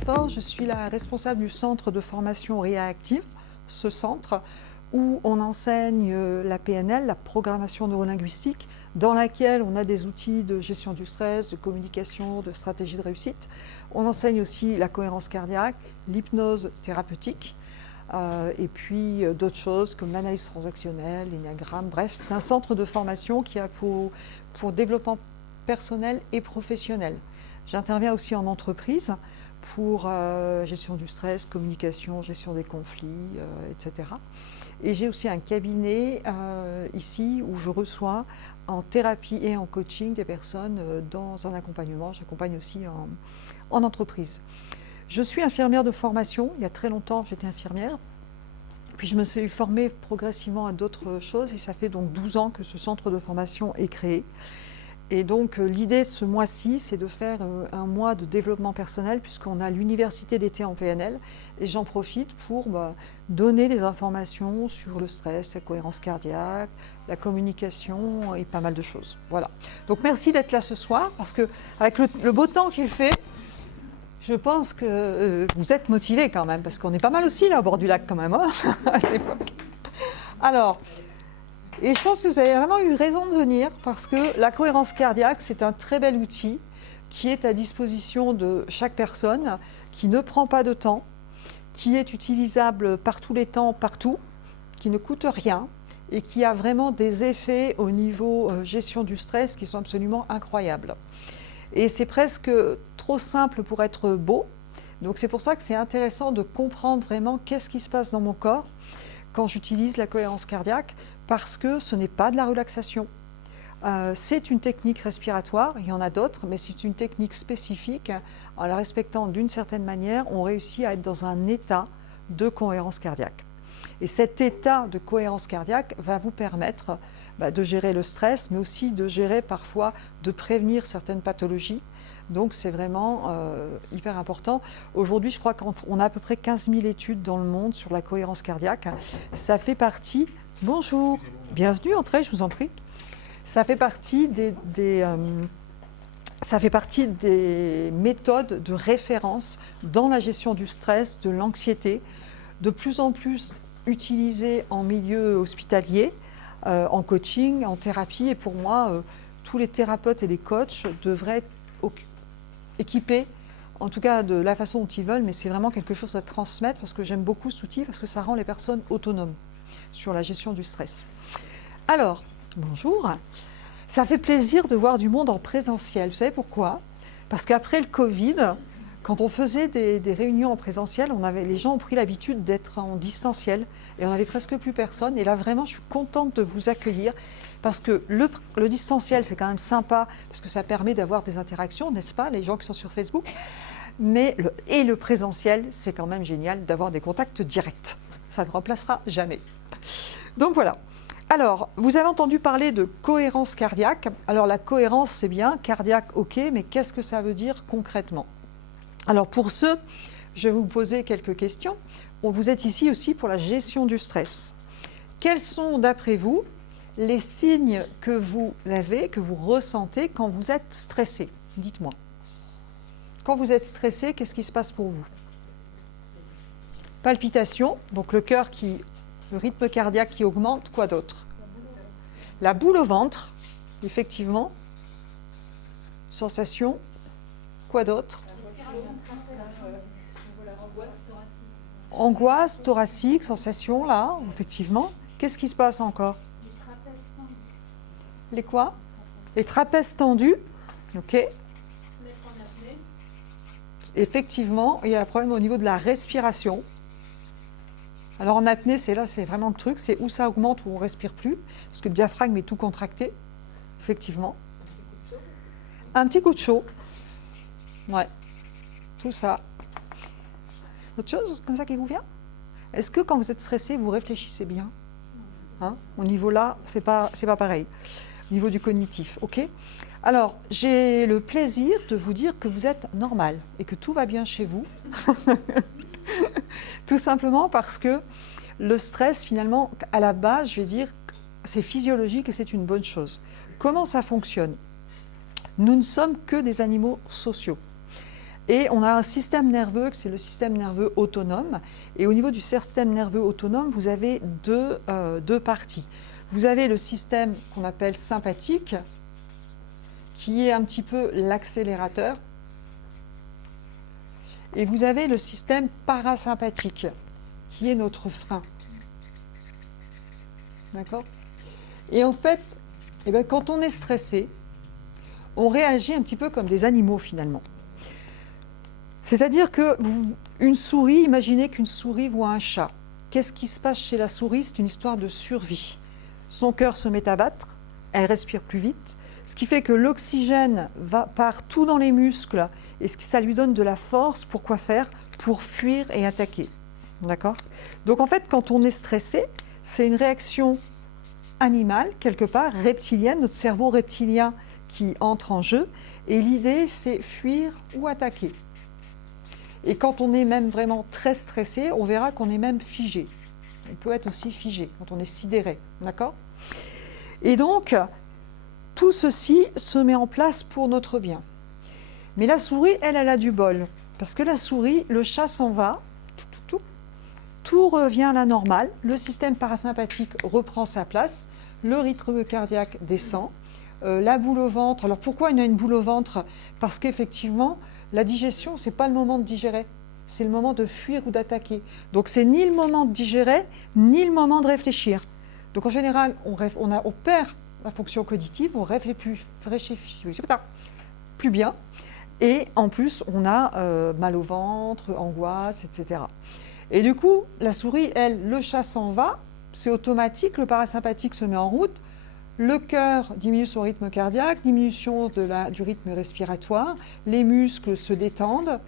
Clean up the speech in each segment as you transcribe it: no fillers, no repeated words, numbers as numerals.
Lafort, je suis la responsable du centre de formation réactive, ce centre où on enseigne la PNL, la programmation neurolinguistique, dans laquelle on a des outils de gestion du stress, de communication, de stratégie de réussite. On enseigne aussi la cohérence cardiaque, l'hypnose thérapeutique, et puis d'autres choses comme l'analyse transactionnelle, l'énéagramme. Bref, c'est un centre de formation qui a pour développement personnel et professionnel. J'interviens aussi en entreprise pour gestion du stress, communication, gestion des conflits, etc. Et j'ai aussi un cabinet ici où je reçois en thérapie et en coaching des personnes dans un accompagnement. J'accompagne aussi en entreprise. Je suis infirmière de formation. Il y a très longtemps, j'étais infirmière. Puis je me suis formée progressivement à d'autres choses et ça fait donc 12 ans que ce centre de formation est créé. Et donc l'idée de ce mois-ci, c'est de faire un mois de développement personnel puisqu'on a l'université d'été en PNL et j'en profite pour donner des informations sur le stress, la cohérence cardiaque, la communication et pas mal de choses. Voilà. Donc merci d'être là ce soir parce que avec le beau temps qu'il fait, je pense que vous êtes motivés quand même parce qu'on est pas mal aussi là au bord du lac quand même hein, à cette époque. Alors, et je pense que vous avez vraiment eu raison de venir parce que la cohérence cardiaque, c'est un très bel outil qui est à disposition de chaque personne, qui ne prend pas de temps, qui est utilisable par tous les temps, partout, qui ne coûte rien et qui a vraiment des effets au niveau gestion du stress qui sont absolument incroyables. Et c'est presque trop simple pour être beau. Donc c'est pour ça que c'est intéressant de comprendre vraiment qu'est-ce qui se passe dans mon corps quand j'utilise la cohérence cardiaque, parce que ce n'est pas de la relaxation. C'est une technique respiratoire, il y en a d'autres, mais c'est une technique spécifique. En la respectant d'une certaine manière, on réussit à être dans un état de cohérence cardiaque. Et cet état de cohérence cardiaque va vous permettre de gérer le stress, mais aussi de gérer parfois, de prévenir certaines pathologies. Donc c'est vraiment hyper important. Aujourd'hui, je crois qu'on a à peu près 15 000 études dans le monde sur la cohérence cardiaque. Ça fait partie... Bonjour, bienvenue, entrez, je vous en prie. Ça fait partie des méthodes de référence dans la gestion du stress, de l'anxiété, de plus en plus utilisées en milieu hospitalier, en coaching, en thérapie. Et pour moi, tous les thérapeutes et les coachs devraient être équipés, en tout cas de la façon dont ils veulent, mais c'est vraiment quelque chose à transmettre parce que j'aime beaucoup cet outil, parce que ça rend les personnes autonomes sur la gestion du stress. Alors, bonjour. Ça fait plaisir de voir du monde en présentiel. Vous savez pourquoi? Parce qu'après le Covid, quand on faisait des réunions en présentiel, les gens ont pris l'habitude d'être en distanciel et on n'avait presque plus personne. Et là, vraiment, je suis contente de vous accueillir parce que le distanciel, c'est quand même sympa parce que ça permet d'avoir des interactions, n'est-ce pas, les gens qui sont sur Facebook. Mais le présentiel, c'est quand même génial d'avoir des contacts directs. Ça ne remplacera jamais. Donc voilà. Alors, vous avez entendu parler de cohérence cardiaque. Alors la cohérence, c'est bien, cardiaque, ok, mais qu'est-ce que ça veut dire concrètement? Alors pour ce, je vais vous poser quelques questions. Vous êtes ici aussi pour la gestion du stress. Quels sont, d'après vous, les signes que vous avez, que vous ressentez quand vous êtes stressé? Dites-moi. Quand vous êtes stressé, qu'est-ce qui se passe pour vous? Palpitations, donc le rythme cardiaque qui augmente, quoi d'autre? La boule au ventre, effectivement. Sensation, quoi d'autre? Angoisse thoracique, sensation là, effectivement. Qu'est-ce qui se passe encore? Les quoi? Les trapèzes tendus, ok. Effectivement, il y a un problème au niveau de la respiration. Alors en apnée, c'est vraiment le truc, c'est où ça augmente, où on ne respire plus, parce que le diaphragme est tout contracté, effectivement. Un petit coup de chaud, ouais, tout ça. Autre chose comme ça qui vous vient? Est-ce que quand vous êtes stressé, vous réfléchissez bien? Au niveau là, c'est pas pareil, au niveau du cognitif, ok? Alors, j'ai le plaisir de vous dire que vous êtes normal et que tout va bien chez vous. Tout simplement parce que le stress, finalement, à la base, je vais dire, c'est physiologique et c'est une bonne chose. Comment ça fonctionne? Nous ne sommes que des animaux sociaux. Et on a un système nerveux, c'est le système nerveux autonome. Et au niveau du système nerveux autonome, vous avez deux parties. Vous avez le système qu'on appelle sympathique, qui est un petit peu l'accélérateur. Et vous avez le système parasympathique, qui est notre frein. D'accord? Et en fait, eh bien, quand on est stressé, on réagit un petit peu comme des animaux finalement. C'est-à-dire qu'une souris, imaginez qu'une souris voit un chat. Qu'est-ce qui se passe chez la souris? C'est une histoire de survie. Son cœur se met à battre, elle respire plus vite, ce qui fait que l'oxygène part tout dans les muscles et ça lui donne de la force pour quoi faire? Pour fuir et attaquer. D'accord? Donc en fait, quand on est stressé, c'est une réaction animale, quelque part, reptilienne, notre cerveau reptilien qui entre en jeu. Et l'idée, c'est fuir ou attaquer. Et quand on est même vraiment très stressé, on verra qu'on est même figé. On peut être aussi figé quand on est sidéré. D'accord? Et donc, tout ceci se met en place pour notre bien. Mais la souris, elle a du bol. Parce que la souris, le chat s'en va, tout revient à la normale, le système parasympathique reprend sa place, le rythme cardiaque descend, la boule au ventre. Alors pourquoi il y a une boule au ventre? Parce qu'effectivement, la digestion, ce n'est pas le moment de digérer, c'est le moment de fuir ou d'attaquer. Donc c'est ni le moment de digérer, ni le moment de réfléchir. Donc en général, on perd la fonction cognitive, on réfléchit plus bien, et en plus on a mal au ventre, angoisse, etc. Et du coup, la souris, elle, le chat s'en va, c'est automatique, le parasympathique se met en route, le cœur diminue son rythme cardiaque, diminution du rythme respiratoire, les muscles se détendent,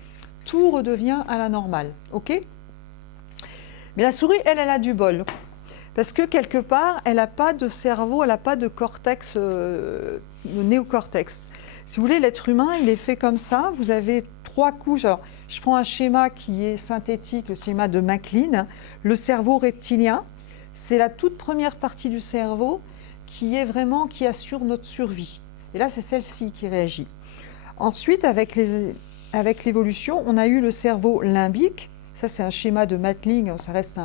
tout redevient à la normale. Ok? Mais la souris, elle a du bol. Parce que quelque part, elle n'a pas de cerveau, elle n'a pas de cortex, de néocortex. Si vous voulez, l'être humain, il est fait comme ça. Vous avez 3 couches. Alors, je prends un schéma qui est synthétique, le schéma de MacLean. Le cerveau reptilien, c'est la toute première partie du cerveau qui assure notre survie. Et là, c'est celle-ci qui réagit. Ensuite, avec l'évolution, on a eu le cerveau limbique. Ça, c'est un schéma de MacLean. Ça reste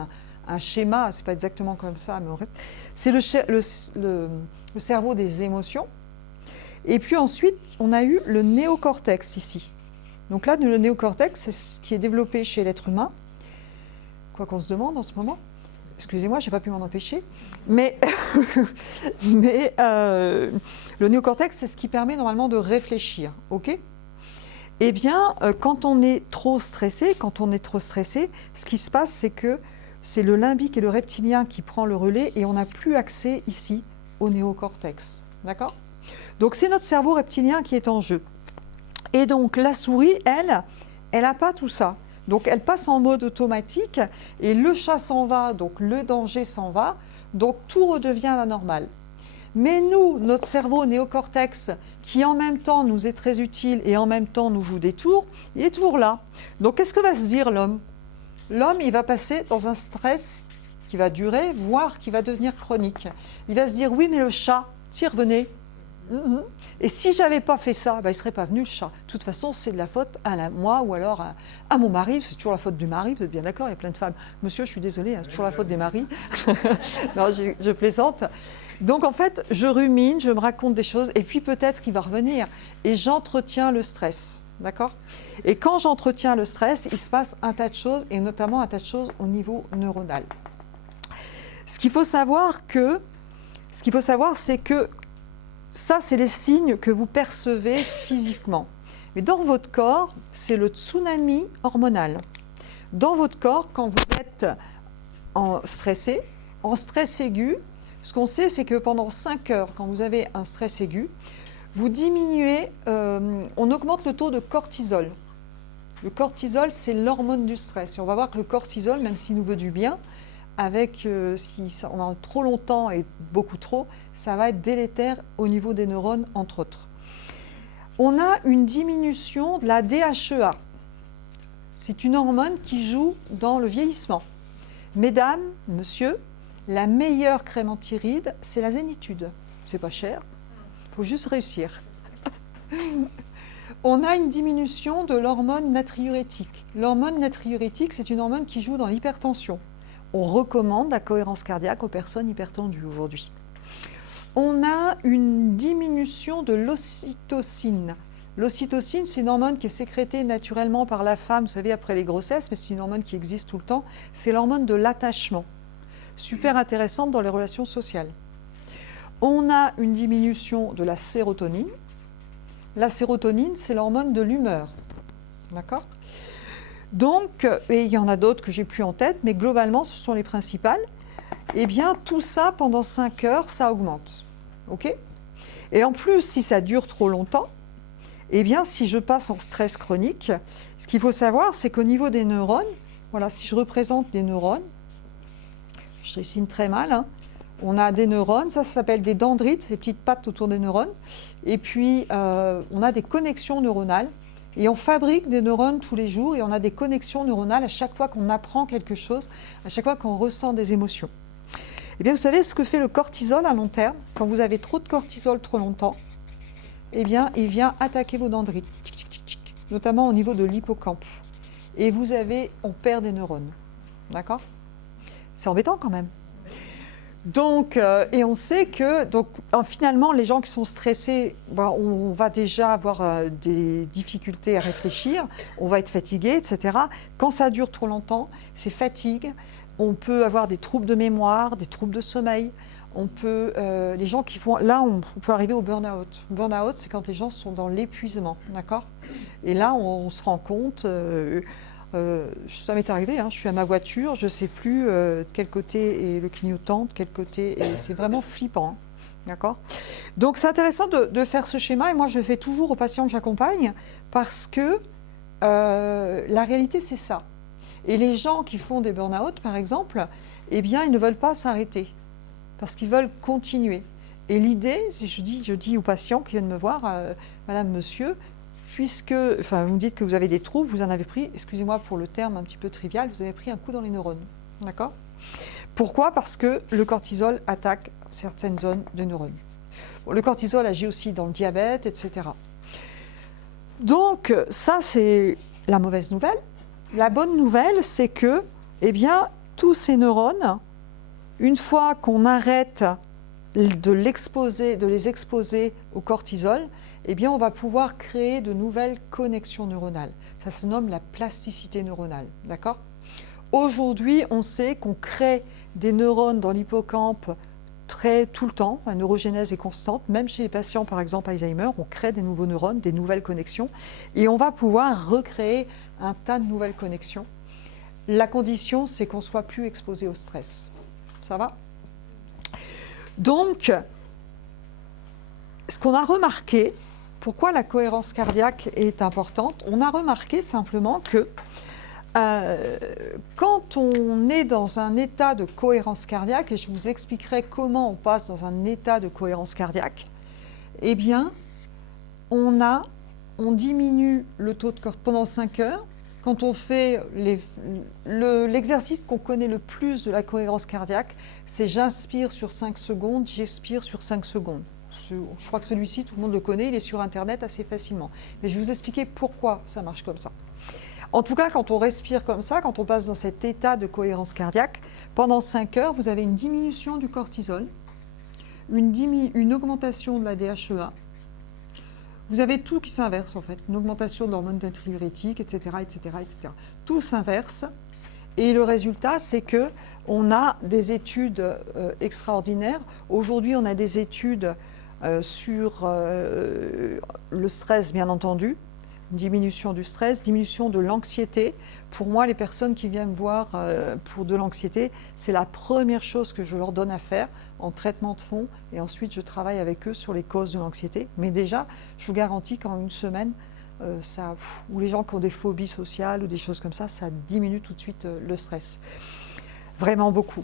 un schéma, c'est pas exactement comme ça, mais en fait, c'est le cerveau des émotions. Et puis ensuite, on a eu le néocortex ici. Donc là, le néocortex, c'est ce qui est développé chez l'être humain. Quoi qu'on se demande en ce moment. Excusez-moi, je n'ai pas pu m'en empêcher. Mais, le néocortex, c'est ce qui permet normalement de réfléchir. Ok? Eh bien, quand on est trop stressé, ce qui se passe, c'est que c'est le limbique et le reptilien qui prend le relais et on n'a plus accès ici au néocortex. D'accord? Donc c'est notre cerveau reptilien qui est en jeu. Et donc la souris, elle n'a pas tout ça. Donc elle passe en mode automatique et le chat s'en va, donc le danger s'en va, donc tout redevient à la normale. Mais nous, notre cerveau néocortex, qui en même temps nous est très utile et en même temps nous joue des tours, il est toujours là. Donc qu'est-ce que va se dire l'homme? L'homme, il va passer dans un stress qui va durer, voire qui va devenir chronique. Il va se dire, oui, mais le chat, s'il revenait. Et si je n'avais pas fait ça, il ne serait pas venu le chat. De toute façon, c'est de la faute à moi ou alors à mon mari. C'est toujours la faute du mari, vous êtes bien d'accord, il y a plein de femmes. Monsieur, je suis désolée, c'est toujours la faute des maris. Non, je plaisante. Donc en fait, je rumine, je me raconte des choses et puis peut-être qu'il va revenir. Et j'entretiens le stress. D'accord? Et quand j'entretiens le stress, il se passe un tas de choses, et notamment un tas de choses au niveau neuronal. Ce qu'il faut savoir, c'est que ça, c'est les signes que vous percevez physiquement. Mais dans votre corps, c'est le tsunami hormonal. Dans votre corps, quand vous êtes en stress aigu, ce qu'on sait, c'est que pendant 5 heures, quand vous avez un stress aigu, vous diminuez, on augmente le taux de cortisol. Le cortisol, c'est l'hormone du stress. Et on va voir que le cortisol, même s'il nous veut du bien, si on en a trop longtemps et beaucoup trop, ça va être délétère au niveau des neurones, entre autres. On a une diminution de la DHEA. C'est une hormone qui joue dans le vieillissement. Mesdames, monsieur, la meilleure crème anti-rides, c'est la zénitude. C'est pas cher, il faut juste réussir. On a une diminution de l'hormone natriurétique. L'hormone natriurétique, c'est une hormone qui joue dans l'hypertension. On recommande la cohérence cardiaque aux personnes hypertendues aujourd'hui. On a une diminution de l'ocytocine. L'ocytocine, c'est une hormone qui est sécrétée naturellement par la femme, vous savez, après les grossesses, mais c'est une hormone qui existe tout le temps. C'est l'hormone de l'attachement. Super intéressante dans les relations sociales. On a une diminution de la sérotonine. La sérotonine, c'est l'hormone de l'humeur. D'accord ? Donc, et il y en a d'autres que j'ai plus en tête, mais globalement, ce sont les principales. Eh bien, tout ça, pendant 5 heures, ça augmente. OK ? Et en plus, si ça dure trop longtemps, eh bien, si je passe en stress chronique, ce qu'il faut savoir, c'est qu'au niveau des neurones, voilà, si je représente des neurones, je dessine très mal, hein, on a des neurones, ça s'appelle des dendrites, ces petites pattes autour des neurones, et puis on a des connexions neuronales, et on fabrique des neurones tous les jours, et on a des connexions neuronales à chaque fois qu'on apprend quelque chose, à chaque fois qu'on ressent des émotions. Eh bien, vous savez ce que fait le cortisol à long terme? Quand vous avez trop de cortisol trop longtemps, eh bien, il vient attaquer vos dendrites, notamment au niveau de l'hippocampe. Et on perd des neurones. D'accord? C'est embêtant quand même. Donc, et on sait que finalement, les gens qui sont stressés, on va déjà avoir des difficultés à réfléchir, on va être fatigué, etc. Quand ça dure trop longtemps, c'est fatigue. On peut avoir des troubles de mémoire, des troubles de sommeil. Les gens qui font, là, on peut arriver au burn-out. Le burn-out, c'est quand les gens sont dans l'épuisement, d'accord? Et là, on se rend compte, ça m'est arrivé, hein, je suis à ma voiture, je ne sais plus de quel côté est le clignotant, de quel côté, et c'est vraiment flippant, hein, d'accord? Donc, c'est intéressant de faire ce schéma, et moi, je le fais toujours aux patients que j'accompagne, parce que la réalité, c'est ça. Et les gens qui font des burn-out, par exemple, eh bien, ils ne veulent pas s'arrêter parce qu'ils veulent continuer. Et l'idée, je dis aux patients qui viennent me voir, Madame, Monsieur, vous me dites que vous avez des troubles, vous en avez pris, excusez-moi pour le terme un petit peu trivial, vous avez pris un coup dans les neurones. D'accord ? Pourquoi ? Parce que le cortisol attaque certaines zones de neurones. Bon, le cortisol agit aussi dans le diabète, etc. Donc, ça, c'est la mauvaise nouvelle. La bonne nouvelle, c'est que, eh bien, tous ces neurones, une fois qu'on arrête de les exposer au cortisol, eh bien, on va pouvoir créer de nouvelles connexions neuronales. Ça se nomme la plasticité neuronale, d'accord ? Aujourd'hui, on sait qu'on crée des neurones dans l'hippocampe tout le temps, la neurogénèse est constante, même chez les patients, par exemple, Alzheimer, on crée des nouveaux neurones, des nouvelles connexions, et on va pouvoir recréer un tas de nouvelles connexions. La condition, c'est qu'on ne soit plus exposé au stress. Ça va ? Donc, ce qu'on a remarqué, pourquoi la cohérence cardiaque est importante, on a remarqué simplement que quand on est dans un état de cohérence cardiaque, et je vous expliquerai comment on passe dans un état de cohérence cardiaque, eh bien, on diminue le taux de cortisol pendant 5 heures. Quand on fait l'exercice qu'on connaît le plus de la cohérence cardiaque, c'est j'inspire sur 5 secondes, j'expire sur 5 secondes. Je crois que celui-ci, tout le monde le connaît, il est sur Internet assez facilement. Mais je vais vous expliquer pourquoi ça marche comme ça. En tout cas, quand on respire comme ça, quand on passe dans cet état de cohérence cardiaque, pendant 5 heures, vous avez une diminution du cortisol, une augmentation de la DHEA. Vous avez tout qui s'inverse en fait, une augmentation de l'hormone natriurétique, etc., etc., etc. Tout s'inverse et le résultat, c'est qu'on a des études extraordinaires. Aujourd'hui, on a des études sur le stress, bien entendu, diminution du stress, diminution de l'anxiété. Pour moi, les personnes qui viennent me voir pour de l'anxiété, c'est la première chose que je leur donne à faire en traitement de fond et ensuite je travaille avec eux sur les causes de l'anxiété. Mais déjà, je vous garantis qu'en une semaine, ou les gens qui ont des phobies sociales ou des choses comme ça diminue tout de suite le stress. Vraiment beaucoup.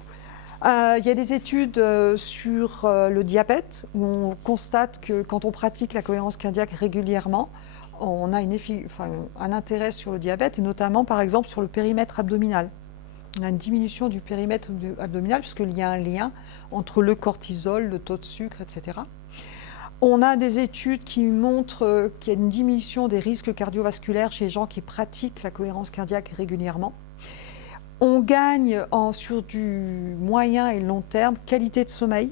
Il y a des études sur le diabète où on constate que quand on pratique la cohérence cardiaque régulièrement, on a un intérêt sur le diabète et notamment par exemple sur le périmètre abdominal. On a une diminution du périmètre abdominal puisqu'il y a un lien entre le cortisol, le taux de sucre, etc. On a des études qui montrent qu'il y a une diminution des risques cardiovasculaires chez les gens qui pratiquent la cohérence cardiaque régulièrement. On gagne sur du moyen et long terme, qualité de sommeil,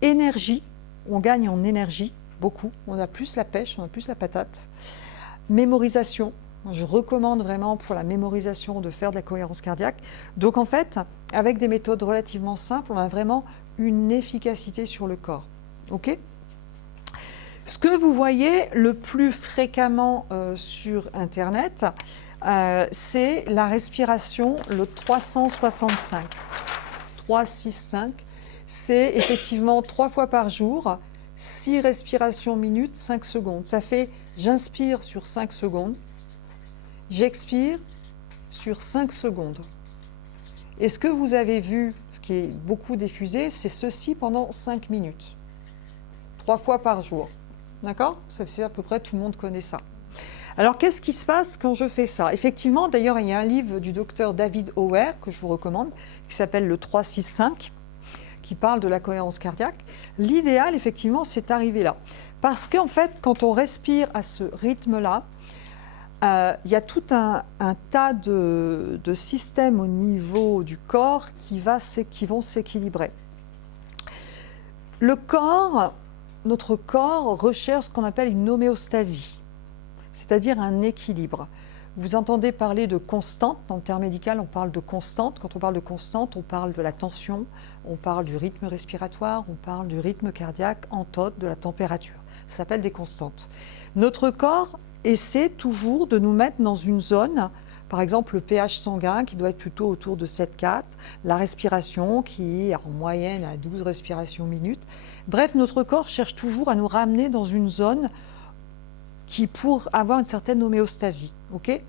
énergie, on gagne en énergie, beaucoup, on a plus la pêche, on a plus la patate. Mémorisation, je recommande vraiment pour la mémorisation de faire de la cohérence cardiaque. Donc en fait, avec des méthodes relativement simples, on a vraiment une efficacité sur le corps. Ok ? Ce que vous voyez le plus fréquemment sur Internet, c'est la respiration, le 365. 365, c'est effectivement 3 fois par jour, 6 respirations minutes, 5 secondes. Ça fait, j'inspire sur 5 secondes, j'expire sur 5 secondes. Et ce que vous avez vu, ce qui est beaucoup diffusé, c'est ceci pendant 5 minutes. 3 fois par jour. D'accord ? C'est à peu près, tout le monde connaît ça. Alors, qu'est-ce qui se passe quand je fais ça ? Effectivement, d'ailleurs, il y a un livre du docteur David Auer, que je vous recommande, qui s'appelle le 365, qui parle de la cohérence cardiaque. L'idéal, effectivement, c'est d'arriver là. Parce qu'en fait, quand on respire à ce rythme-là, il y a tout un tas de systèmes au niveau du corps qui vont s'équilibrer. Le corps, notre corps recherche ce qu'on appelle une homéostasie, c'est-à-dire un équilibre. Vous entendez parler de constante, dans le terme médical on parle de constante. Quand on parle de constante, on parle de la tension, on parle du rythme respiratoire, on parle du rythme cardiaque, en tote, de la température. Ça s'appelle des constantes. Notre corps essaie toujours de nous mettre dans une zone, par exemple le pH sanguin qui doit être plutôt autour de 7,4, la respiration qui est en moyenne à 12 respirations minutes. Bref, notre corps cherche toujours à nous ramener dans une zone pour avoir une certaine homéostasie. Okay ?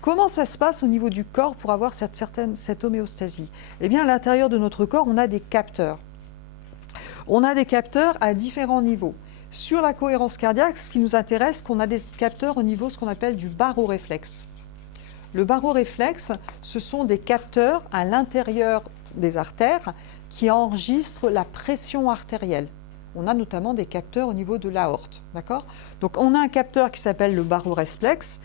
Comment ça se passe au niveau du corps pour avoir cette homéostasie ? Eh bien, à l'intérieur de notre corps, on a des capteurs. On a des capteurs à différents niveaux. Sur la cohérence cardiaque, ce qui nous intéresse, c'est qu'on a des capteurs au niveau ce qu'on appelle du baroréflexe. Le baroréflexe, ce sont des capteurs à l'intérieur des artères qui enregistrent la pression artérielle. On a notamment des capteurs au niveau de l'aorte. D'accord ? Donc on a un capteur qui s'appelle le baroréflexe.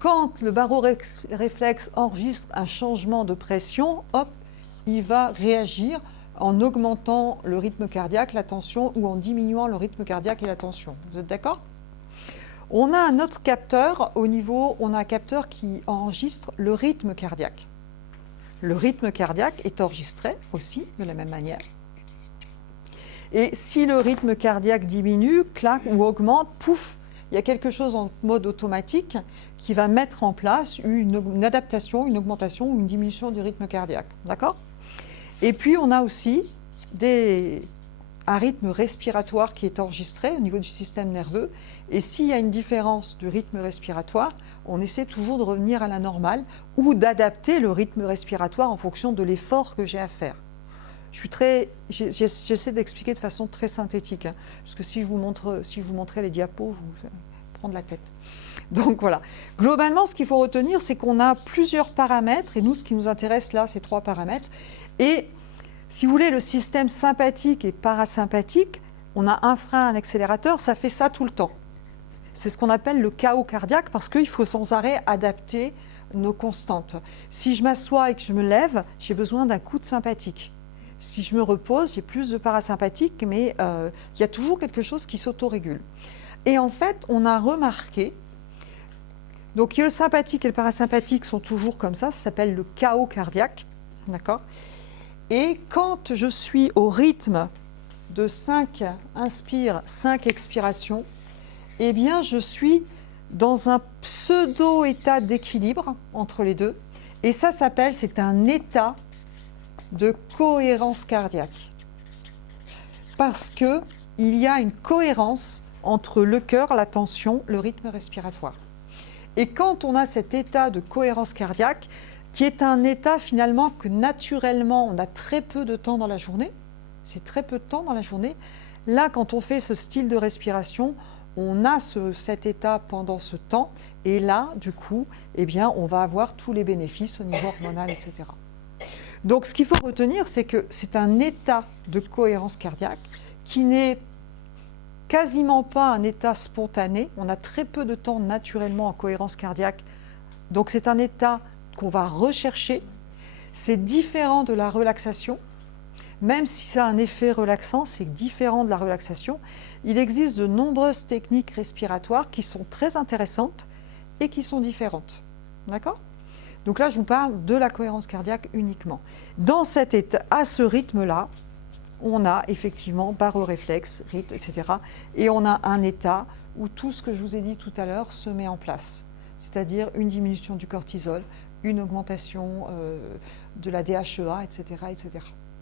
Quand le baroréflexe enregistre un changement de pression, hop, il va réagir en augmentant le rythme cardiaque, la tension, ou en diminuant le rythme cardiaque et la tension. Vous êtes d'accord ? On a un autre capteur on a un capteur qui enregistre le rythme cardiaque. Le rythme cardiaque est enregistré aussi de la même manière. Et si le rythme cardiaque diminue, claque ou augmente, pouf, il y a quelque chose en mode automatique qui va mettre en place une adaptation, une augmentation ou une diminution du rythme cardiaque. D'accord ? Et puis on a aussi un rythme respiratoire qui est enregistré au niveau du système nerveux. Et s'il y a une différence du rythme respiratoire, on essaie toujours de revenir à la normale ou d'adapter le rythme respiratoire en fonction de l'effort que j'ai à faire. J'essaie d'expliquer de façon très synthétique, hein, parce que si je vous montrais les diapos, je vous prendre la tête. Donc voilà. Globalement, ce qu'il faut retenir, c'est qu'on a plusieurs paramètres, et nous, ce qui nous intéresse là, c'est 3 paramètres. Et si vous voulez, le système sympathique et parasympathique, on a un frein, un accélérateur, ça fait ça tout le temps. C'est ce qu'on appelle le chaos cardiaque, parce qu'il faut sans arrêt adapter nos constantes. Si je m'assois et que je me lève, j'ai besoin d'un coup de sympathique. Si je me repose, j'ai plus de parasympathique, mais il y a toujours quelque chose qui s'autorégule. Et en fait, on a remarqué, donc le sympathique et le parasympathique sont toujours comme ça s'appelle le chaos cardiaque, d'accord ? Et quand je suis au rythme de 5 inspire, 5 expirations, eh bien je suis dans un pseudo-état d'équilibre entre les deux. Et ça c'est un état de cohérence cardiaque. Parce qu'il y a une cohérence entre le cœur, la tension, le rythme respiratoire. Et quand on a cet état de cohérence cardiaque, qui est un état finalement que naturellement on a très peu de temps dans la journée, c'est très peu de temps dans la journée, là quand on fait ce style de respiration, on a cet état pendant ce temps, et là du coup, eh bien, on va avoir tous les bénéfices au niveau hormonal, etc. Donc ce qu'il faut retenir, c'est que c'est un état de cohérence cardiaque qui n'est quasiment pas un état spontané. On a très peu de temps naturellement en cohérence cardiaque. Donc c'est un état qu'on va rechercher. C'est différent de la relaxation. Même si ça a un effet relaxant, c'est différent de la relaxation. Il existe de nombreuses techniques respiratoires qui sont très intéressantes et qui sont différentes. D'accord ? Donc là, je vous parle de la cohérence cardiaque uniquement. Dans cet état, à ce rythme-là, on a effectivement baroréflexe, rythme, etc. Et on a un état où tout ce que je vous ai dit tout à l'heure se met en place. C'est-à-dire une diminution du cortisol, une augmentation de la DHEA, etc., etc.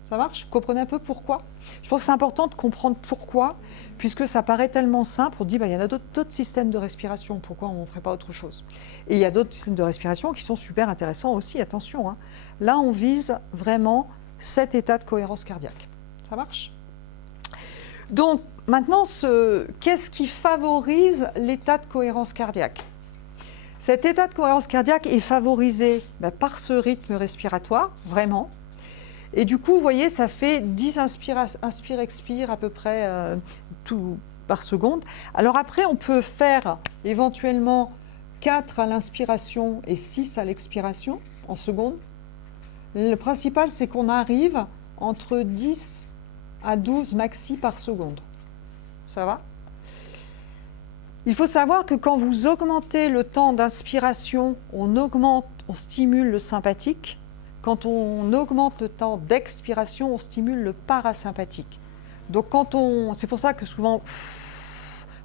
Ça marche ? Vous comprenez un peu pourquoi ? Je pense que c'est important de comprendre pourquoi, puisque ça paraît tellement simple. On dit, il y en a d'autres systèmes de respiration, pourquoi on ne ferait pas autre chose ? Et il y a d'autres systèmes de respiration qui sont super intéressants aussi, attention. Là, on vise vraiment cet état de cohérence cardiaque. Ça marche ? Donc, maintenant, qu'est-ce qui favorise l'état de cohérence cardiaque ? Cet état de cohérence cardiaque est favorisé par ce rythme respiratoire, vraiment. Et du coup, vous voyez, ça fait 10 inspire-expire à peu près tout par seconde. Alors après, on peut faire éventuellement 4 à l'inspiration et 6 à l'expiration en seconde. Le principal, c'est qu'on arrive entre 10 à 12 maxi par seconde. Ça va ? Il faut savoir que quand vous augmentez le temps d'inspiration, on stimule le sympathique. Quand on augmente le temps d'expiration, on stimule le parasympathique. Donc c'est pour ça que souvent,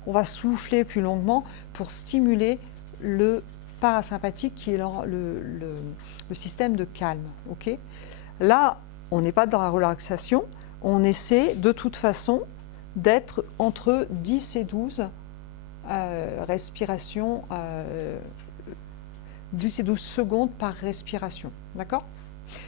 on va souffler plus longuement pour stimuler le parasympathique qui est le système de calme. Okay ? Là, on n'est pas dans la relaxation, on essaie de toute façon d'être entre 10 et 12 respirations, 10 et 12 secondes par respiration. D'accord ?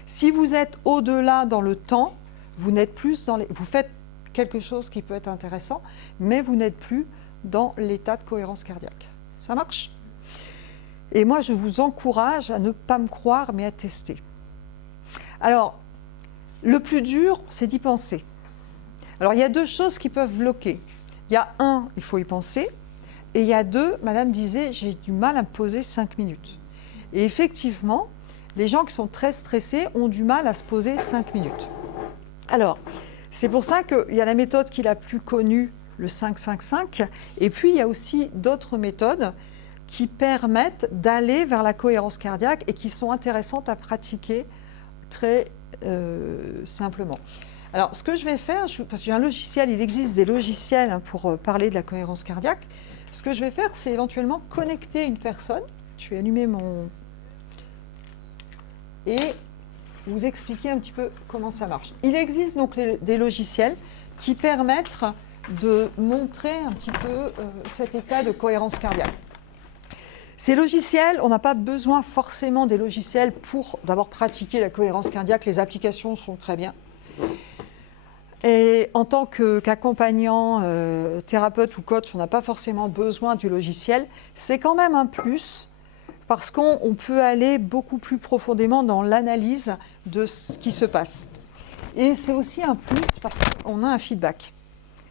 Si vous êtes au-delà dans le temps, vous n'êtes plus vous faites quelque chose qui peut être intéressant, mais vous n'êtes plus dans l'état de cohérence cardiaque. Ça marche ? Et moi, je vous encourage à ne pas me croire, mais à tester. Alors, le plus dur, c'est d'y penser. Alors, il y a 2 choses qui peuvent bloquer. Il y a 1, il faut y penser, et il y a 2, madame disait, j'ai du mal à me poser 5 minutes. Et effectivement, les gens qui sont très stressés ont du mal à se poser 5 minutes. Alors, c'est pour ça qu'il y a la méthode qui est la plus connue, le 5-5-5, et puis il y a aussi d'autres méthodes qui permettent d'aller vers la cohérence cardiaque et qui sont intéressantes à pratiquer très simplement. Alors, ce que je vais faire, parce que j'ai un logiciel, il existe des logiciels pour parler de la cohérence cardiaque, ce que je vais faire, c'est éventuellement connecter une personne. Je vais allumer et vous expliquer un petit peu comment ça marche. Il existe donc des logiciels qui permettent de montrer un petit peu cet état de cohérence cardiaque. Ces logiciels, on n'a pas besoin forcément des logiciels pour d'abord pratiquer la cohérence cardiaque, les applications sont très bien. Et en tant qu'accompagnant, thérapeute ou coach, on n'a pas forcément besoin du logiciel. C'est quand même un plus parce qu'on peut aller beaucoup plus profondément dans l'analyse de ce qui se passe. Et c'est aussi un plus parce qu'on a un feedback.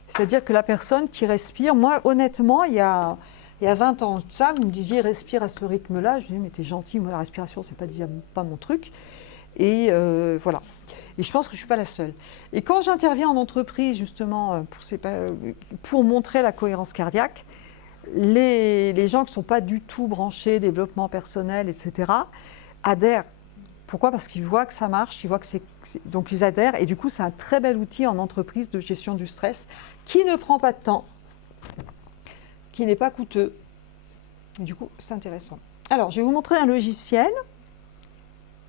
C'est-à-dire que la personne qui respire, moi honnêtement, il y a 20 ans de ça, vous me disiez respire à ce rythme-là, je me disais mais t'es gentil, moi la respiration c'est pas mon truc. Et voilà. Et je pense que je ne suis pas la seule. Et quand j'interviens en entreprise justement pour montrer la cohérence cardiaque, les gens qui ne sont pas du tout branchés, développement personnel, etc., adhèrent. Pourquoi ? Parce qu'ils voient que ça marche, ils voient que donc ils adhèrent. Et du coup, c'est un très bel outil en entreprise de gestion du stress qui ne prend pas de temps, qui n'est pas coûteux. Et du coup, c'est intéressant. Alors, je vais vous montrer un logiciel.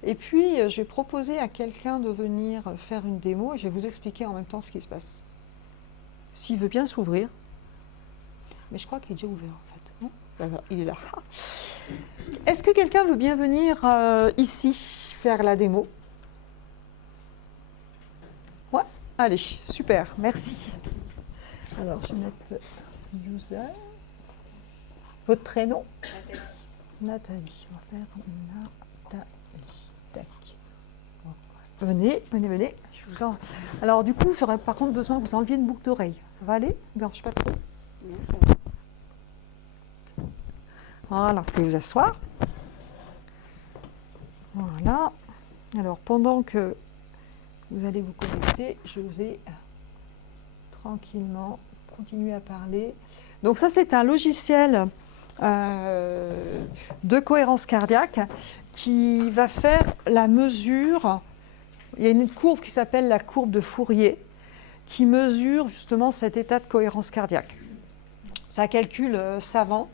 Et puis, je vais proposer à quelqu'un de venir faire une démo et je vais vous expliquer en même temps ce qui se passe. S'il veut bien s'ouvrir. Mais je crois qu'il est déjà ouvert en fait. Non ? Alors, il est là. Est-ce que quelqu'un veut bien venir ici faire la démo ? Ouais ? Allez, super, merci. Alors, je vais mettre user. Votre prénom ? Nathalie. On va faire Nathalie. Tac. Venez. Alors, du coup, j'aurais par contre besoin que vous enleviez une boucle d'oreille. Ça va aller? Ne gorge pas trop. Non, ça va. Voilà, vous pouvez vous asseoir. Voilà. Alors, pendant que vous allez vous connecter, je vais tranquillement continuer à parler. Donc ça, c'est un logiciel de cohérence cardiaque qui va faire la mesure. Il y a une courbe qui s'appelle la courbe de Fourier qui mesure justement cet état de cohérence cardiaque. C'est un calcul savant.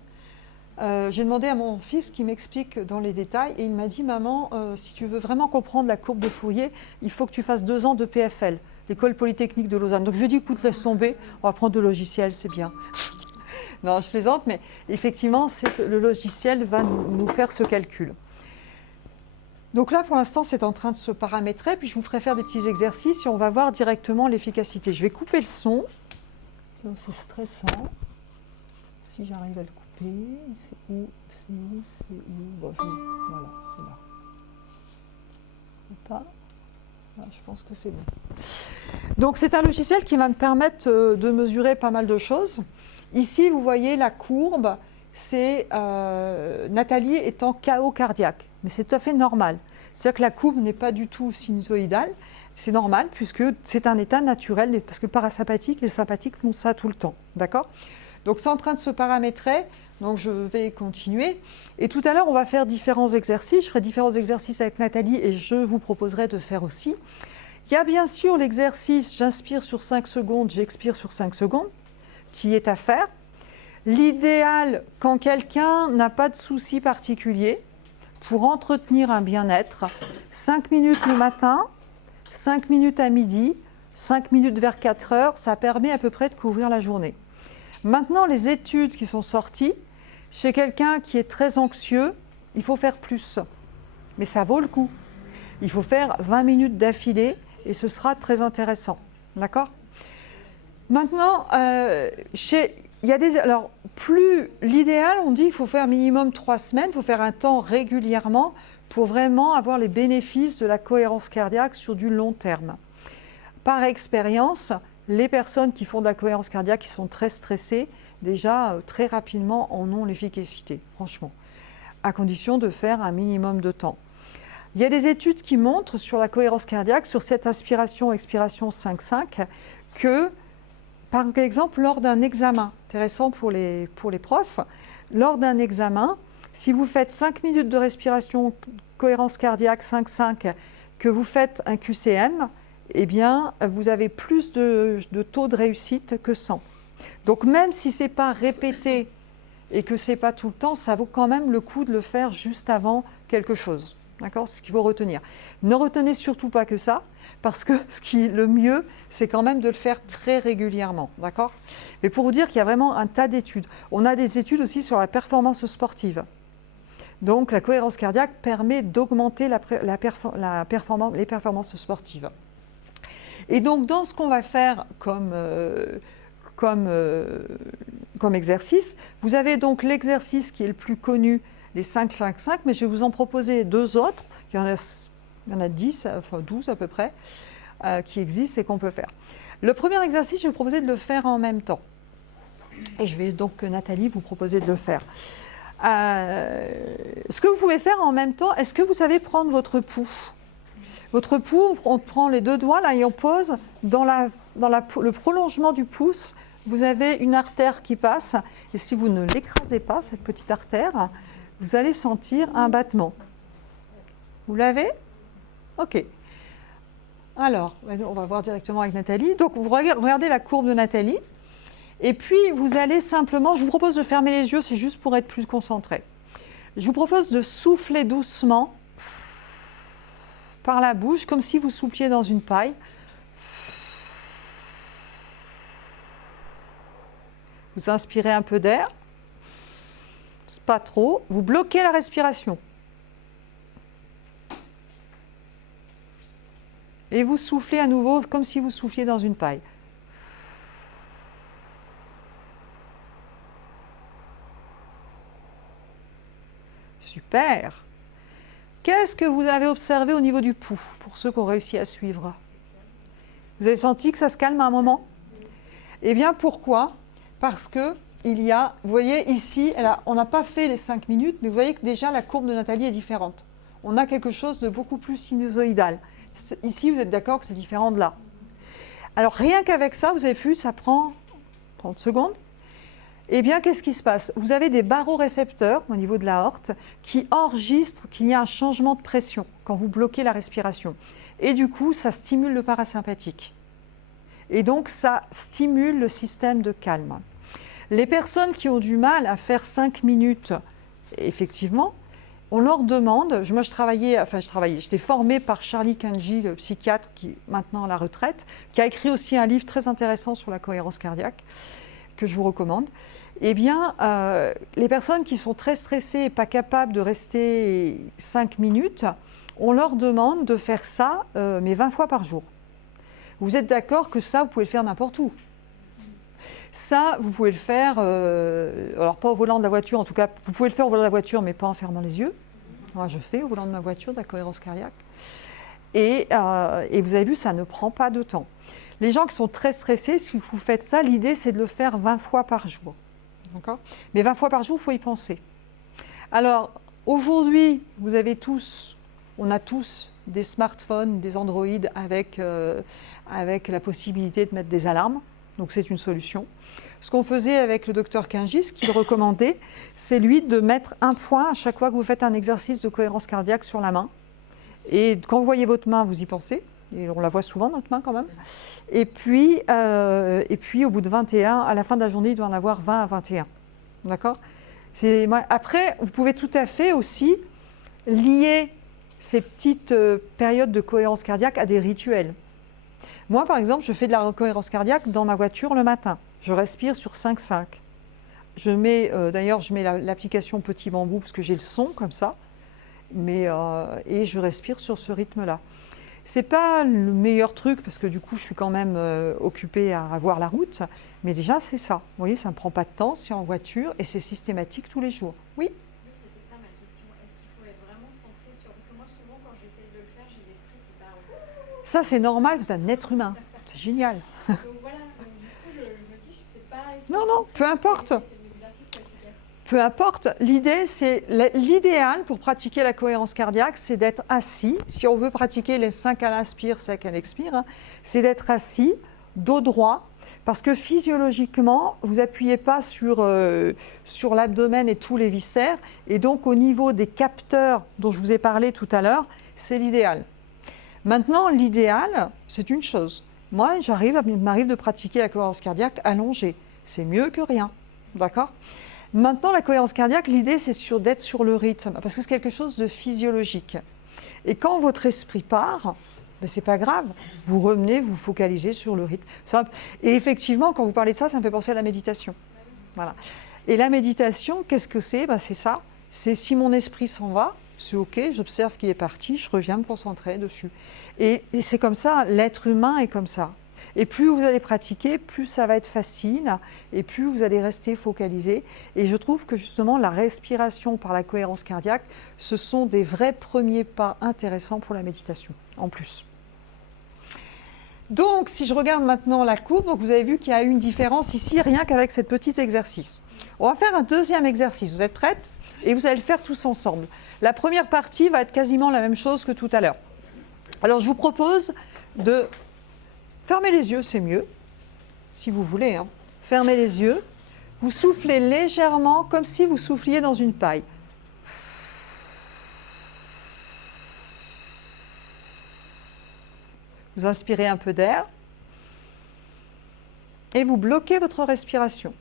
J'ai demandé à mon fils qui m'explique dans les détails et il m'a dit « Maman, si tu veux vraiment comprendre la courbe de Fourier, il faut que tu fasses 2 ans de PFL, l'École Polytechnique de Lausanne. » Donc je lui ai dit « Écoute, laisse tomber, on va prendre le logiciel, c'est bien. » Non, je plaisante, mais effectivement, le logiciel va nous faire ce calcul. Donc là, pour l'instant, c'est en train de se paramétrer, puis je vous ferai faire des petits exercices et on va voir directement l'efficacité. Je vais couper le son, sinon c'est stressant. Si j'arrive à le couper, c'est où? Bon, voilà, c'est là. Ou pas? Là, je pense que c'est bon. Donc c'est un logiciel qui va me permettre de mesurer pas mal de choses. Ici, vous voyez la courbe, c'est Nathalie est en chaos cardiaque. Mais c'est tout à fait normal. C'est-à-dire que la courbe n'est pas du tout sinusoïdale. C'est normal puisque c'est un état naturel, parce que le parasympathique et le sympathique font ça tout le temps. D'accord? Donc c'est en train de se paramétrer, donc je vais continuer. Et tout à l'heure, on va faire différents exercices. Je ferai différents exercices avec Nathalie et je vous proposerai de faire aussi. Il y a bien sûr l'exercice, j'inspire sur 5 secondes, j'expire sur 5 secondes, qui est à faire. L'idéal, quand quelqu'un n'a pas de souci particulier, pour entretenir un bien-être, 5 minutes le matin, 5 minutes à midi, 5 minutes vers 4 heures, ça permet à peu près de couvrir la journée. Maintenant, les études qui sont sorties, chez quelqu'un qui est très anxieux, il faut faire plus. Mais ça vaut le coup. Il faut faire 20 minutes d'affilée et ce sera très intéressant. D'accord? Maintenant, alors, plus l'idéal, on dit qu'il faut faire minimum 3 semaines, il faut faire un temps régulièrement pour vraiment avoir les bénéfices de la cohérence cardiaque sur du long terme. Par expérience, les personnes qui font de la cohérence cardiaque, qui sont très stressées, déjà très rapidement en ont l'efficacité, franchement, à condition de faire un minimum de temps. Il y a des études qui montrent sur la cohérence cardiaque, sur cette inspiration-expiration 5-5, que, par exemple, lors d'un examen, intéressant pour les profs, lors d'un examen, si vous faites 5 minutes de respiration, cohérence cardiaque 5-5, que vous faites un QCM, eh bien, vous avez plus de taux de réussite que 100. Donc, même si ce n'est pas répété et que ce n'est pas tout le temps, ça vaut quand même le coup de le faire juste avant quelque chose. D'accord? C'est ce qu'il faut retenir. Ne retenez surtout pas que ça, parce que le mieux, c'est quand même de le faire très régulièrement. D'accord? Mais pour vous dire qu'il y a vraiment un tas d'études. On a des études aussi sur la performance sportive. Donc, la cohérence cardiaque permet d'augmenter les performances sportives. Et donc, dans ce qu'on va faire comme exercice, vous avez donc l'exercice qui est le plus connu, les 5-5-5, mais je vais vous en proposer 2 autres. Il y en a 10, enfin 12 à peu près, qui existent et qu'on peut faire. Le premier exercice, je vais vous proposer de le faire en même temps. Et je vais donc, Nathalie, vous proposer de le faire. Ce que vous pouvez faire en même temps, est-ce que vous savez prendre votre pouls? Votre pouls, on prend les 2 doigts là et on pose dans le prolongement du pouce. Vous avez une artère qui passe et si vous ne l'écrasez pas, cette petite artère, vous allez sentir un battement. Vous l'avez? Ok. Alors, on va voir directement avec Nathalie. Donc, vous regardez la courbe de Nathalie. Et puis, vous allez simplement, je vous propose de fermer les yeux, c'est juste pour être plus concentré. Je vous propose de souffler doucement par la bouche, comme si vous souffliez dans une paille. Vous inspirez un peu d'air, pas trop. Vous bloquez la respiration. Et vous soufflez à nouveau comme si vous souffliez dans une paille. Super. Qu'est-ce que vous avez observé au niveau du pouls, pour ceux qui ont réussi à suivre? Vous avez senti que ça se calme à un moment? Eh bien, pourquoi? Parce que il y a, vous voyez ici, on n'a pas fait les 5 minutes, mais vous voyez que déjà la courbe de Nathalie est différente. On a quelque chose de beaucoup plus sinusoïdal. Ici, vous êtes d'accord que c'est différent de là. Alors, rien qu'avec ça, vous avez vu, ça prend 30 secondes. Eh bien, qu'est-ce qui se passe? Vous avez des barorécepteurs au niveau de la aorte qui enregistrent qu'il y a un changement de pression quand vous bloquez la respiration. Et du coup, ça stimule le parasympathique. Et donc, ça stimule le système de calme. Les personnes qui ont du mal à faire 5 minutes, effectivement, on leur demande, moi j'étais formée par Charlie Kanji, le psychiatre qui est maintenant à la retraite, qui a écrit aussi un livre très intéressant sur la cohérence cardiaque, que je vous recommande. Eh bien, les personnes qui sont très stressées et pas capables de rester 5 minutes, on leur demande de faire ça, mais 20 fois par jour. Vous êtes d'accord que ça, vous pouvez le faire n'importe où? Ça, vous pouvez le faire, alors pas au volant de la voiture, en tout cas, vous pouvez le faire au volant de la voiture, mais pas en fermant les yeux. Moi, je fais au volant de ma voiture de la cohérence cardiaque. Et vous avez vu, ça ne prend pas de temps. Les gens qui sont très stressés, si vous faites ça, l'idée, c'est de le faire 20 fois par jour. D'accord? Mais 20 fois par jour, il faut y penser. Alors, aujourd'hui, on a tous des smartphones, des Android avec la possibilité de mettre des alarmes. Donc, c'est une solution. Ce qu'on faisait avec le docteur Kanji, ce qu'il recommandait, c'est lui de mettre un point à chaque fois que vous faites un exercice de cohérence cardiaque sur la main. Et quand vous voyez votre main, vous y pensez. Et on la voit souvent, notre main, quand même. Et puis, au bout de 21, à la fin de la journée, il doit en avoir 20 à 21. D'accord? Après, vous pouvez tout à fait aussi lier ces petites périodes de cohérence cardiaque à des rituels. Moi, par exemple, je fais de la cohérence cardiaque dans ma voiture le matin. Je respire sur 5-5. D'ailleurs, je mets l'application Petit Bambou parce que j'ai le son comme ça. Et je respire sur ce rythme-là. C'est pas le meilleur truc parce que du coup, je suis quand même occupée à voir la route. Mais déjà, c'est ça. Vous voyez, ça ne me prend pas de temps, c'est en voiture et c'est systématique tous les jours. Oui? C'était ça ma question. Est-ce qu'il faut être vraiment centré sur... Parce que moi, souvent, quand j'essaie de le faire, j'ai l'esprit qui part. Ça, c'est normal, vous êtes un être humain. C'est génial. Donc voilà, du coup, je me dis, je suis peut-être pas... Non, peu importe. Peu importe, l'idéal pour pratiquer la cohérence cardiaque, c'est d'être assis. Si on veut pratiquer les 5 à l'inspire, 5 à l'expire, hein, c'est d'être assis, dos droit, parce que physiologiquement, vous n'appuyez pas sur l'abdomen et tous les viscères, et donc au niveau des capteurs dont je vous ai parlé tout à l'heure, c'est l'idéal. Maintenant, l'idéal, c'est une chose. Moi, il m'arrive de pratiquer la cohérence cardiaque allongée. C'est mieux que rien, d'accord ? Maintenant, la cohérence cardiaque, l'idée, c'est d'être sur le rythme, parce que c'est quelque chose de physiologique. Et quand votre esprit part, ben, c'est pas grave, vous revenez, vous focalisez sur le rythme. Et effectivement, quand vous parlez de ça, ça me fait penser à la méditation. Voilà. Et la méditation, qu'est-ce que c'est? Ben, c'est ça. C'est si mon esprit s'en va, c'est OK, j'observe qu'il est parti, je reviens me concentrer dessus. Et c'est comme ça, l'être humain est comme ça. Et plus vous allez pratiquer, plus ça va être facile et plus vous allez rester focalisé. Et je trouve que justement la respiration par la cohérence cardiaque, ce sont des vrais premiers pas intéressants pour la méditation, en plus. Donc, si je regarde maintenant la courbe, donc vous avez vu qu'il y a une différence ici, rien qu'avec ce petit exercice. On va faire un deuxième exercice. Vous êtes prêtes? Et vous allez le faire tous ensemble. La première partie va être quasiment la même chose que tout à l'heure. Alors, je vous propose de... Fermez les yeux, c'est mieux, si vous voulez. Hein. Fermez les yeux. Vous soufflez légèrement, comme si vous souffliez dans une paille. Vous inspirez un peu d'air. Et vous bloquez votre respiration.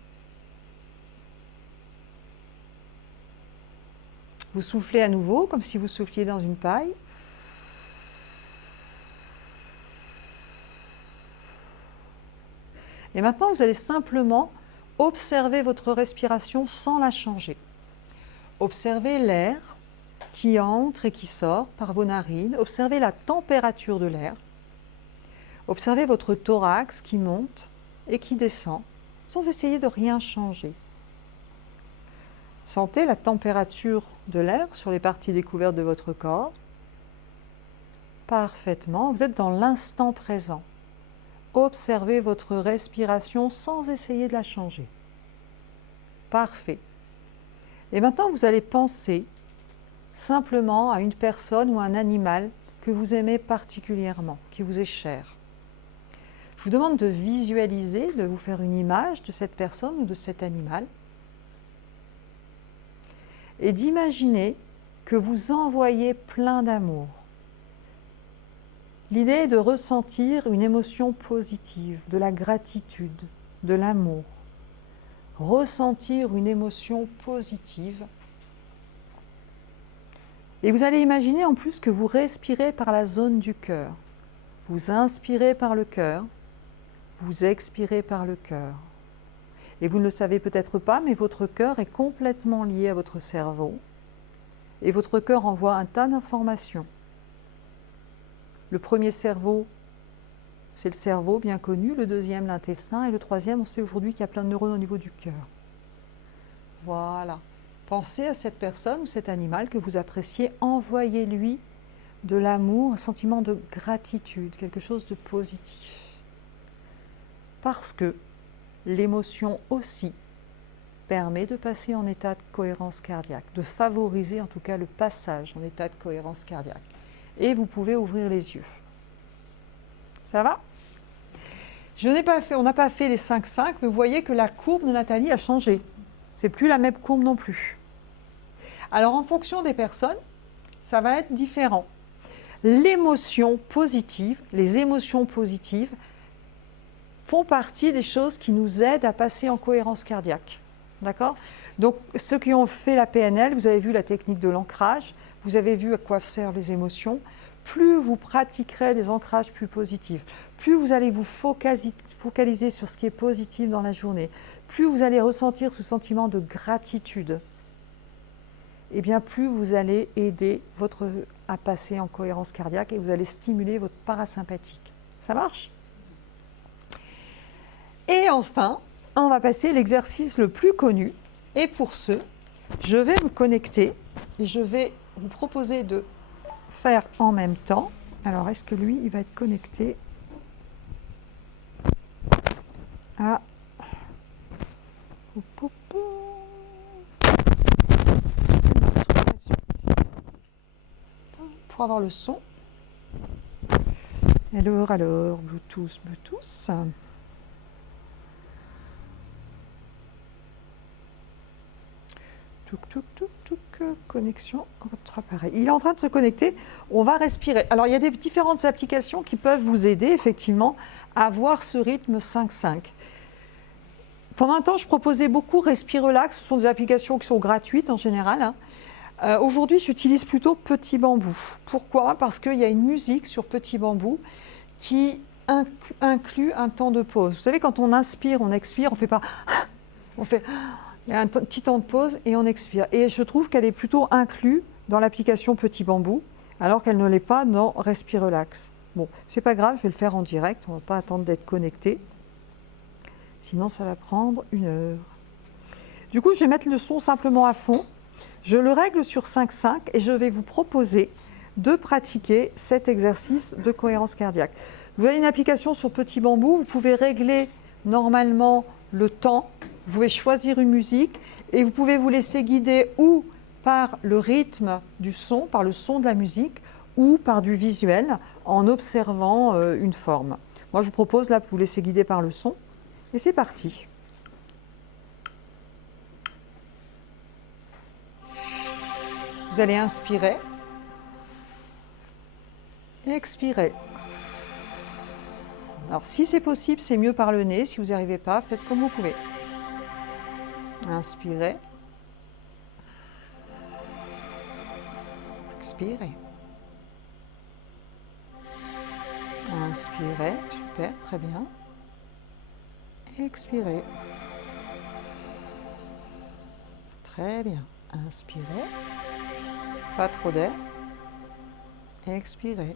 Vous soufflez à nouveau, comme si vous souffliez dans une paille. Et maintenant, vous allez simplement observer votre respiration sans la changer. Observez l'air qui entre et qui sort par vos narines. Observez la température de l'air. Observez votre thorax qui monte et qui descend, sans essayer de rien changer. Sentez la température de l'air sur les parties découvertes de votre corps. Parfaitement, vous êtes dans l'instant présent. observez votre respiration sans essayer de la changer. Parfait. Et maintenant, vous allez penser simplement à une personne ou un animal que vous aimez particulièrement, qui vous est cher. Je vous demande de visualiser, de vous faire une image de cette personne ou de cet animal et d'imaginer que vous envoyez plein d'amour. L'idée est de ressentir une émotion positive, de la gratitude, de l'amour. Ressentir une émotion positive. Et vous allez imaginer en plus que vous respirez par la zone du cœur. Vous inspirez par le cœur, vous expirez par le cœur. Et vous ne le savez peut-être pas, mais votre cœur est complètement lié à votre cerveau. Et votre cœur envoie un tas d'informations. Le premier cerveau, c'est le cerveau bien connu, le deuxième l'intestin, et le troisième, on sait aujourd'hui qu'il y a plein de neurones au niveau du cœur. Voilà. Pensez à cette personne ou cet animal que vous appréciez, envoyez-lui de l'amour, un sentiment de gratitude, quelque chose de positif. Parce que l'émotion aussi permet de passer en état de cohérence cardiaque, de favoriser en tout cas le passage en état de cohérence cardiaque. Et vous pouvez ouvrir les yeux. Ça va ? On n'a pas fait les 5-5, mais vous voyez que la courbe de Nathalie a changé. C'est plus la même courbe non plus. Alors en fonction des personnes, ça va être différent. L'émotion positive, les émotions positives font partie des choses qui nous aident à passer en cohérence cardiaque. D'accord ? Donc ceux qui ont fait la PNL, vous avez vu la technique de l'ancrage, vous avez vu à quoi servent les émotions. Plus vous pratiquerez des ancrages plus positifs, plus vous allez vous focaliser sur ce qui est positif dans la journée, plus vous allez ressentir ce sentiment de gratitude, et bien plus vous allez aider à passer en cohérence cardiaque et vous allez stimuler votre parasympathique. Ça marche ? Et enfin, on va passer à l'exercice le plus connu. Et pour ce, je vais me connecter et je vais vous proposer de faire en même temps. Alors, est-ce que lui, il va être connecté à... Pour avoir le son. Alors, Bluetooth. Connexion à votre appareil. Il est en train de se connecter. On va respirer. Alors, il y a des différentes applications qui peuvent vous aider, effectivement, à avoir ce rythme 5-5. Pendant un temps, je proposais beaucoup Respirelax. Ce sont des applications qui sont gratuites en général. Aujourd'hui, j'utilise plutôt Petit Bambou. Pourquoi ? Parce qu'il y a une musique sur Petit Bambou qui inclut un temps de pause. Vous savez, quand on inspire, on expire, on fait pas... On fait... Il y a un petit temps de pause et on expire. Et je trouve qu'elle est plutôt inclue dans l'application Petit Bambou, alors qu'elle ne l'est pas dans Respirelax. Bon, c'est pas grave, je vais le faire en direct, on ne va pas attendre d'être connecté. Sinon, ça va prendre 1 heure. Du coup, je vais mettre le son simplement à fond. Je le règle sur 5-5 et je vais vous proposer de pratiquer cet exercice de cohérence cardiaque. Vous avez une application sur Petit Bambou, vous pouvez régler normalement le temps. Vous pouvez choisir une musique et vous pouvez vous laisser guider ou par le rythme du son, par le son de la musique, ou par du visuel en observant une forme. Moi, je vous propose là de vous laisser guider par le son. Et c'est parti. Vous allez inspirer, expirer. Alors, si c'est possible, c'est mieux par le nez. Si vous n'y arrivez pas, faites comme vous pouvez. Inspirez. Expirez. Inspirez. Super, très bien. Expirez. Très bien. Inspirez. Pas trop d'air. Expirez.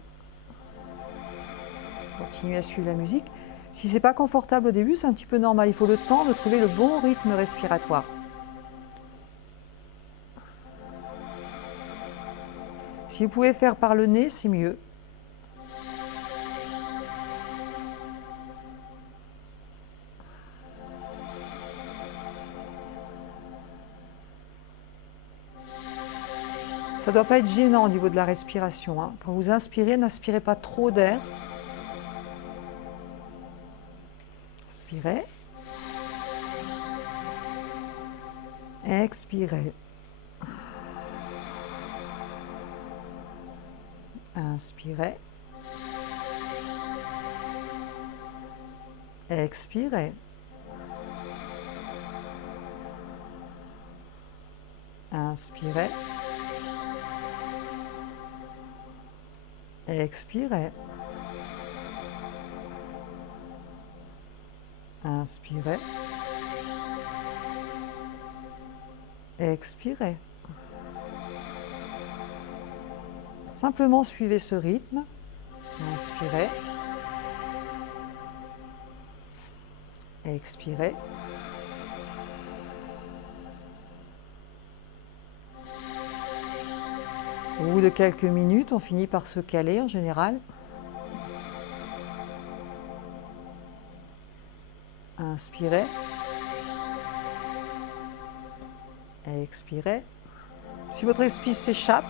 Continuez à suivre la musique. Si ce n'est pas confortable au début, c'est un petit peu normal. Il faut le temps de trouver le bon rythme respiratoire. Si vous pouvez faire par le nez, c'est mieux. Ça ne doit pas être gênant au niveau de la respiration, hein. Quand vous inspirez, n'inspirez pas trop d'air. Inspirez. Expirez. Inspirez. Expirez. Inspirez. Expirez. Inspirez. Expirez. Simplement suivez ce rythme. Inspirez. Expirez. Au bout de quelques minutes, on finit par se caler en général. Inspirez. Expirez. Si votre esprit s'échappe,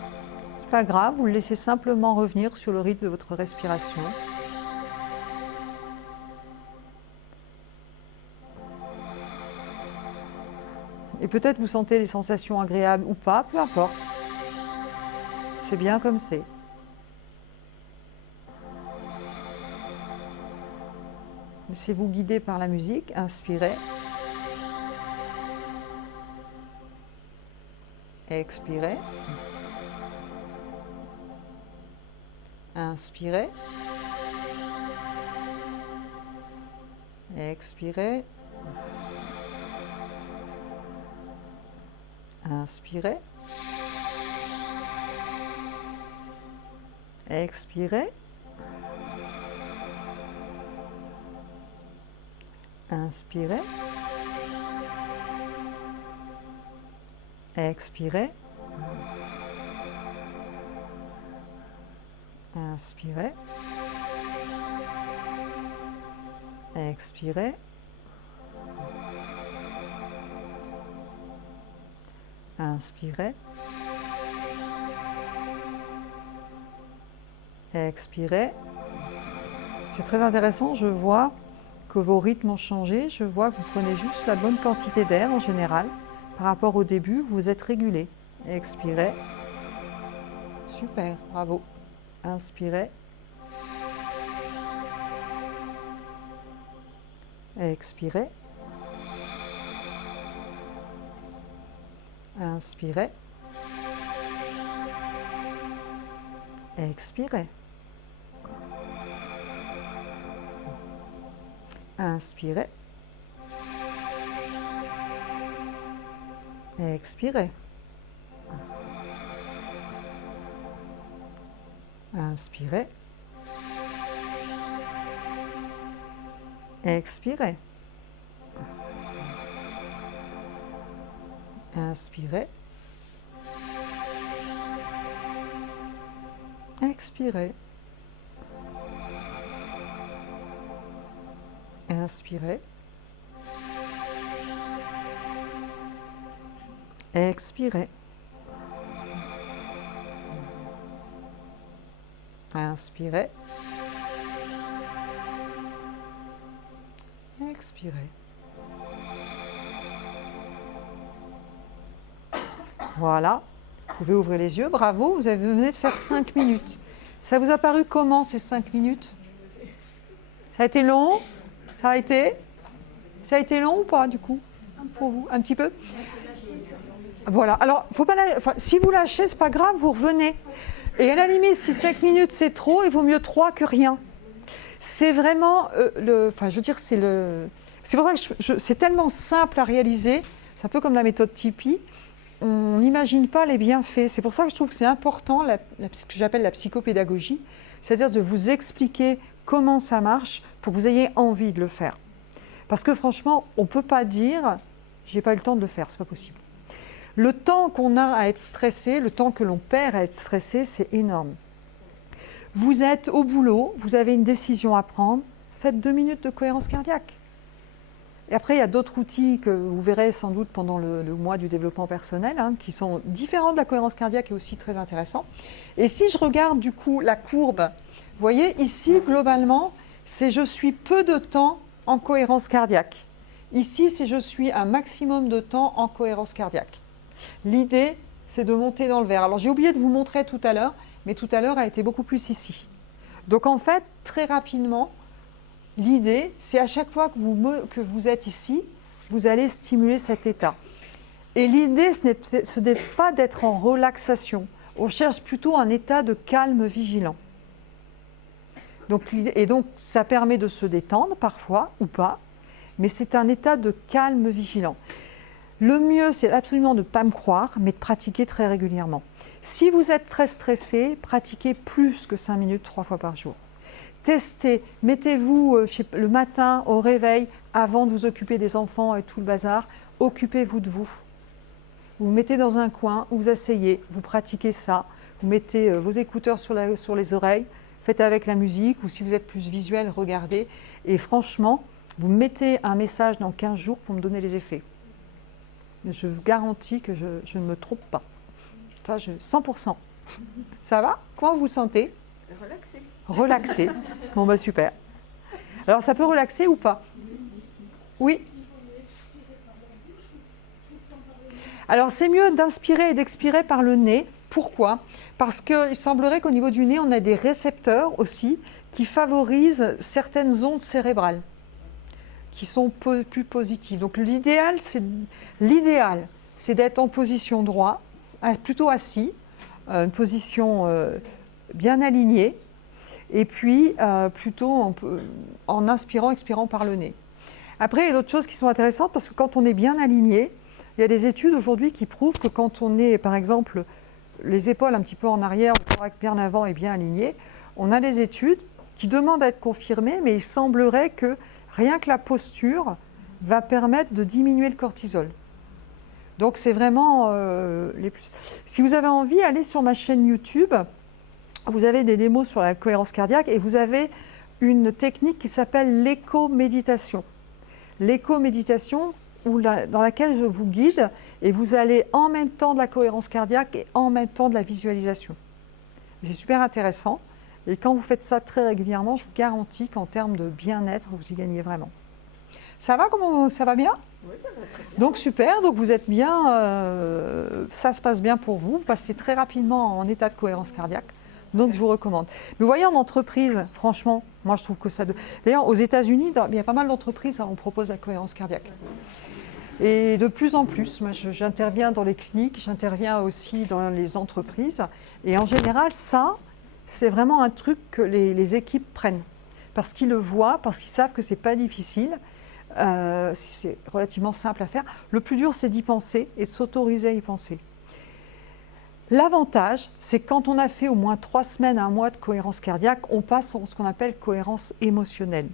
c'est pas grave, vous le laissez simplement revenir sur le rythme de votre respiration. Et peut-être vous sentez des sensations agréables ou pas, peu importe. C'est bien comme c'est. Laissez-vous guider par la musique. Inspirez. Expirez. Inspirez. Expirez. Inspirez. Expirez. Inspirez. Expirez. Inspirez. Expirez. Inspirez. Expirez. C'est très intéressant, je vois que vos rythmes ont changé, je vois que vous prenez juste la bonne quantité d'air en général. Par rapport au début, vous êtes régulé. Expirez. Super, bravo. Inspirez. Expirez. Inspirez. Expirez. Inspirez. Expirez. Inspirez. Expirez. Inspirez. Expirez. Inspirez. Expirez. Inspirez. Expirez. Voilà. Vous pouvez ouvrir les yeux. Bravo, vous venez de faire 5 minutes. Ça vous a paru comment ces 5 minutes? Ça a été long? Ça a été long ou pas du coup? Pour vous? Un petit peu? Voilà. Alors, faut pas si vous lâchez, c'est pas grave, vous revenez. Et à la limite, si 5 minutes c'est trop, il vaut mieux 3 que rien. C'est vraiment c'est pour ça que c'est tellement simple à réaliser. C'est un peu comme la méthode Tipeee. On n'imagine pas les bienfaits. C'est pour ça que je trouve que c'est important, ce que j'appelle la psychopédagogie, c'est-à-dire de vous expliquer comment ça marche pour que vous ayez envie de le faire. Parce que franchement, on ne peut pas dire « j'ai pas eu le temps de le faire », c'est pas possible. Le temps qu'on a à être stressé, le temps que l'on perd à être stressé, c'est énorme. Vous êtes au boulot, vous avez une décision à prendre, faites 2 minutes de cohérence cardiaque. Et après, il y a d'autres outils que vous verrez sans doute pendant le mois du développement personnel, hein, qui sont différents de la cohérence cardiaque et aussi très intéressants. Et si je regarde du coup la courbe, vous voyez ici, globalement, c'est je suis peu de temps en cohérence cardiaque. Ici, c'est je suis un maximum de temps en cohérence cardiaque. L'idée, c'est de monter dans le vert. Alors, j'ai oublié de vous montrer tout à l'heure, mais tout à l'heure, elle était beaucoup plus ici. Donc, en fait, très rapidement, l'idée, c'est à chaque fois que vous êtes ici, vous allez stimuler cet état. Et l'idée, ce n'est pas d'être en relaxation. On cherche plutôt un état de calme vigilant. Donc, ça permet de se détendre parfois ou pas, mais c'est un état de calme vigilant. Le mieux, c'est absolument de ne pas me croire, mais de pratiquer très régulièrement. Si vous êtes très stressé, pratiquez plus que 5 minutes 3 fois par jour. Testez, mettez-vous le matin au réveil, avant de vous occuper des enfants et tout le bazar, occupez-vous de vous. Vous vous mettez dans un coin, vous asseyez, vous pratiquez ça, vous mettez vos écouteurs sur les oreilles, faites avec la musique, ou si vous êtes plus visuel, regardez. Et franchement, vous mettez un message dans 15 jours pour me donner les effets. Je vous garantis que je ne me trompe pas. Ça, 100%. Ça va? Comment vous vous sentez? Relaxé. Relaxé. Bon, bah super. Alors, ça peut relaxer ou pas? Oui. Alors, c'est mieux d'inspirer et d'expirer par le nez. Pourquoi? Parce qu'il semblerait qu'au niveau du nez, on a des récepteurs aussi qui favorisent certaines ondes cérébrales qui sont plus positives. Donc, l'idéal, c'est d'être en position droite, plutôt assis, une position bien alignée, et puis plutôt en inspirant, expirant par le nez. Après, il y a d'autres choses qui sont intéressantes parce que quand on est bien aligné, il y a des études aujourd'hui qui prouvent que quand on est, par exemple, les épaules un petit peu en arrière, le thorax bien avant et bien aligné, on a des études qui demandent à être confirmées, mais il semblerait que rien que la posture va permettre de diminuer le cortisol. Donc c'est vraiment les plus. Si vous avez envie, allez sur ma chaîne YouTube. Vous avez des démos sur la cohérence cardiaque et vous avez une technique qui s'appelle l'éco-méditation. L'éco-méditation dans laquelle je vous guide et vous allez en même temps de la cohérence cardiaque et en même temps de la visualisation. C'est super intéressant. Et quand vous faites ça très régulièrement, je vous garantis qu'en termes de bien-être, vous y gagnez vraiment. Ça va? Ça va bien? Oui, ça va très bien. Donc super, donc vous êtes bien, ça se passe bien pour vous. Vous passez très rapidement en état de cohérence cardiaque. Donc je vous recommande. Mais vous voyez, en entreprise, franchement, moi je trouve que ça... D'ailleurs, aux États-Unis, il y a pas mal d'entreprises, on propose la cohérence cardiaque. Et de plus en plus, moi j'interviens dans les cliniques, j'interviens aussi dans les entreprises. Et en général, ça, c'est vraiment un truc que les équipes prennent. Parce qu'ils le voient, parce qu'ils savent que ce n'est pas difficile, c'est relativement simple à faire. Le plus dur, c'est d'y penser et de s'autoriser à y penser. L'avantage, c'est que quand on a fait au moins 3 semaines à 1 mois de cohérence cardiaque, on passe en ce qu'on appelle cohérence émotionnelle.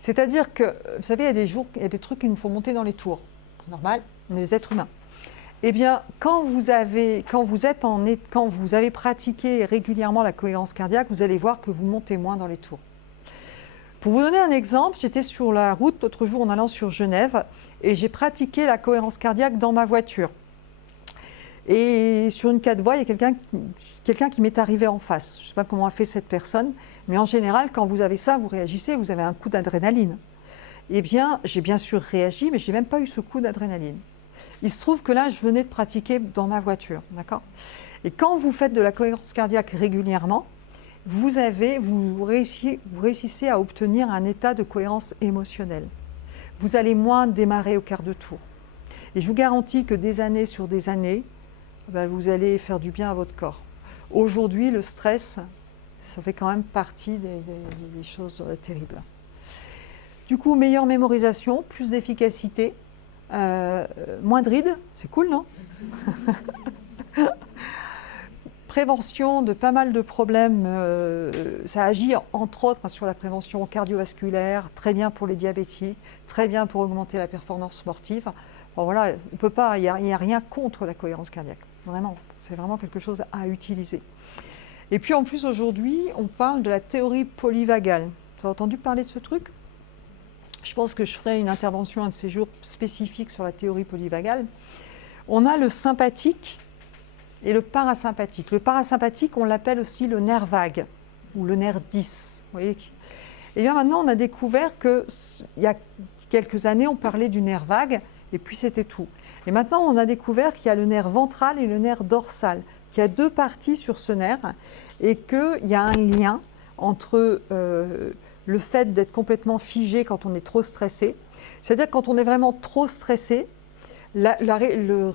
C'est-à-dire que, vous savez, il y a des trucs qui nous font monter dans les tours. Normal, on est des êtres humains. Eh bien, quand vous avez pratiqué régulièrement la cohérence cardiaque, vous allez voir que vous montez moins dans les tours. Pour vous donner un exemple, j'étais sur la route l'autre jour en allant sur Genève et j'ai pratiqué la cohérence cardiaque dans ma voiture. Et sur une 4 voies, il y a quelqu'un qui m'est arrivé en face. Je ne sais pas comment a fait cette personne, mais en général, quand vous avez ça, vous réagissez, vous avez un coup d'adrénaline. Eh bien, j'ai bien sûr réagi, mais je n'ai même pas eu ce coup d'adrénaline. Il se trouve que là, je venais de pratiquer dans ma voiture, d'accord ? Et quand vous faites de la cohérence cardiaque régulièrement, vous réussissez à obtenir un état de cohérence émotionnelle. Vous allez moins démarrer au quart de tour. Et je vous garantis que des années sur des années, vous allez faire du bien à votre corps. Aujourd'hui, le stress, ça fait quand même partie des choses terribles. Du coup, meilleure mémorisation, plus d'efficacité, moins de rides, c'est cool, non? Prévention de pas mal de problèmes, ça agit entre autres sur la prévention cardiovasculaire, très bien pour les diabétiques, très bien pour augmenter la performance sportive. Bon, voilà, on peut pas, il n'y a rien contre la cohérence cardiaque, vraiment, c'est vraiment quelque chose à utiliser. Et puis en plus aujourd'hui, on parle de la théorie polyvagale. Tu as entendu parler de ce truc? Je pense que je ferai une intervention un de ces jours spécifique sur la théorie polyvagale. On a le sympathique et le parasympathique. Le parasympathique, on l'appelle aussi le nerf vague ou le nerf 10. Vous voyez ? Et bien maintenant, on a découvert qu'il y a quelques années, on parlait du nerf vague et puis c'était tout. Et maintenant, on a découvert qu'il y a le nerf ventral et le nerf dorsal, qu'il y a deux parties sur ce nerf et qu'il y a un lien entre le fait d'être complètement figé quand on est trop stressé. C'est-à-dire quand on est vraiment trop stressé, le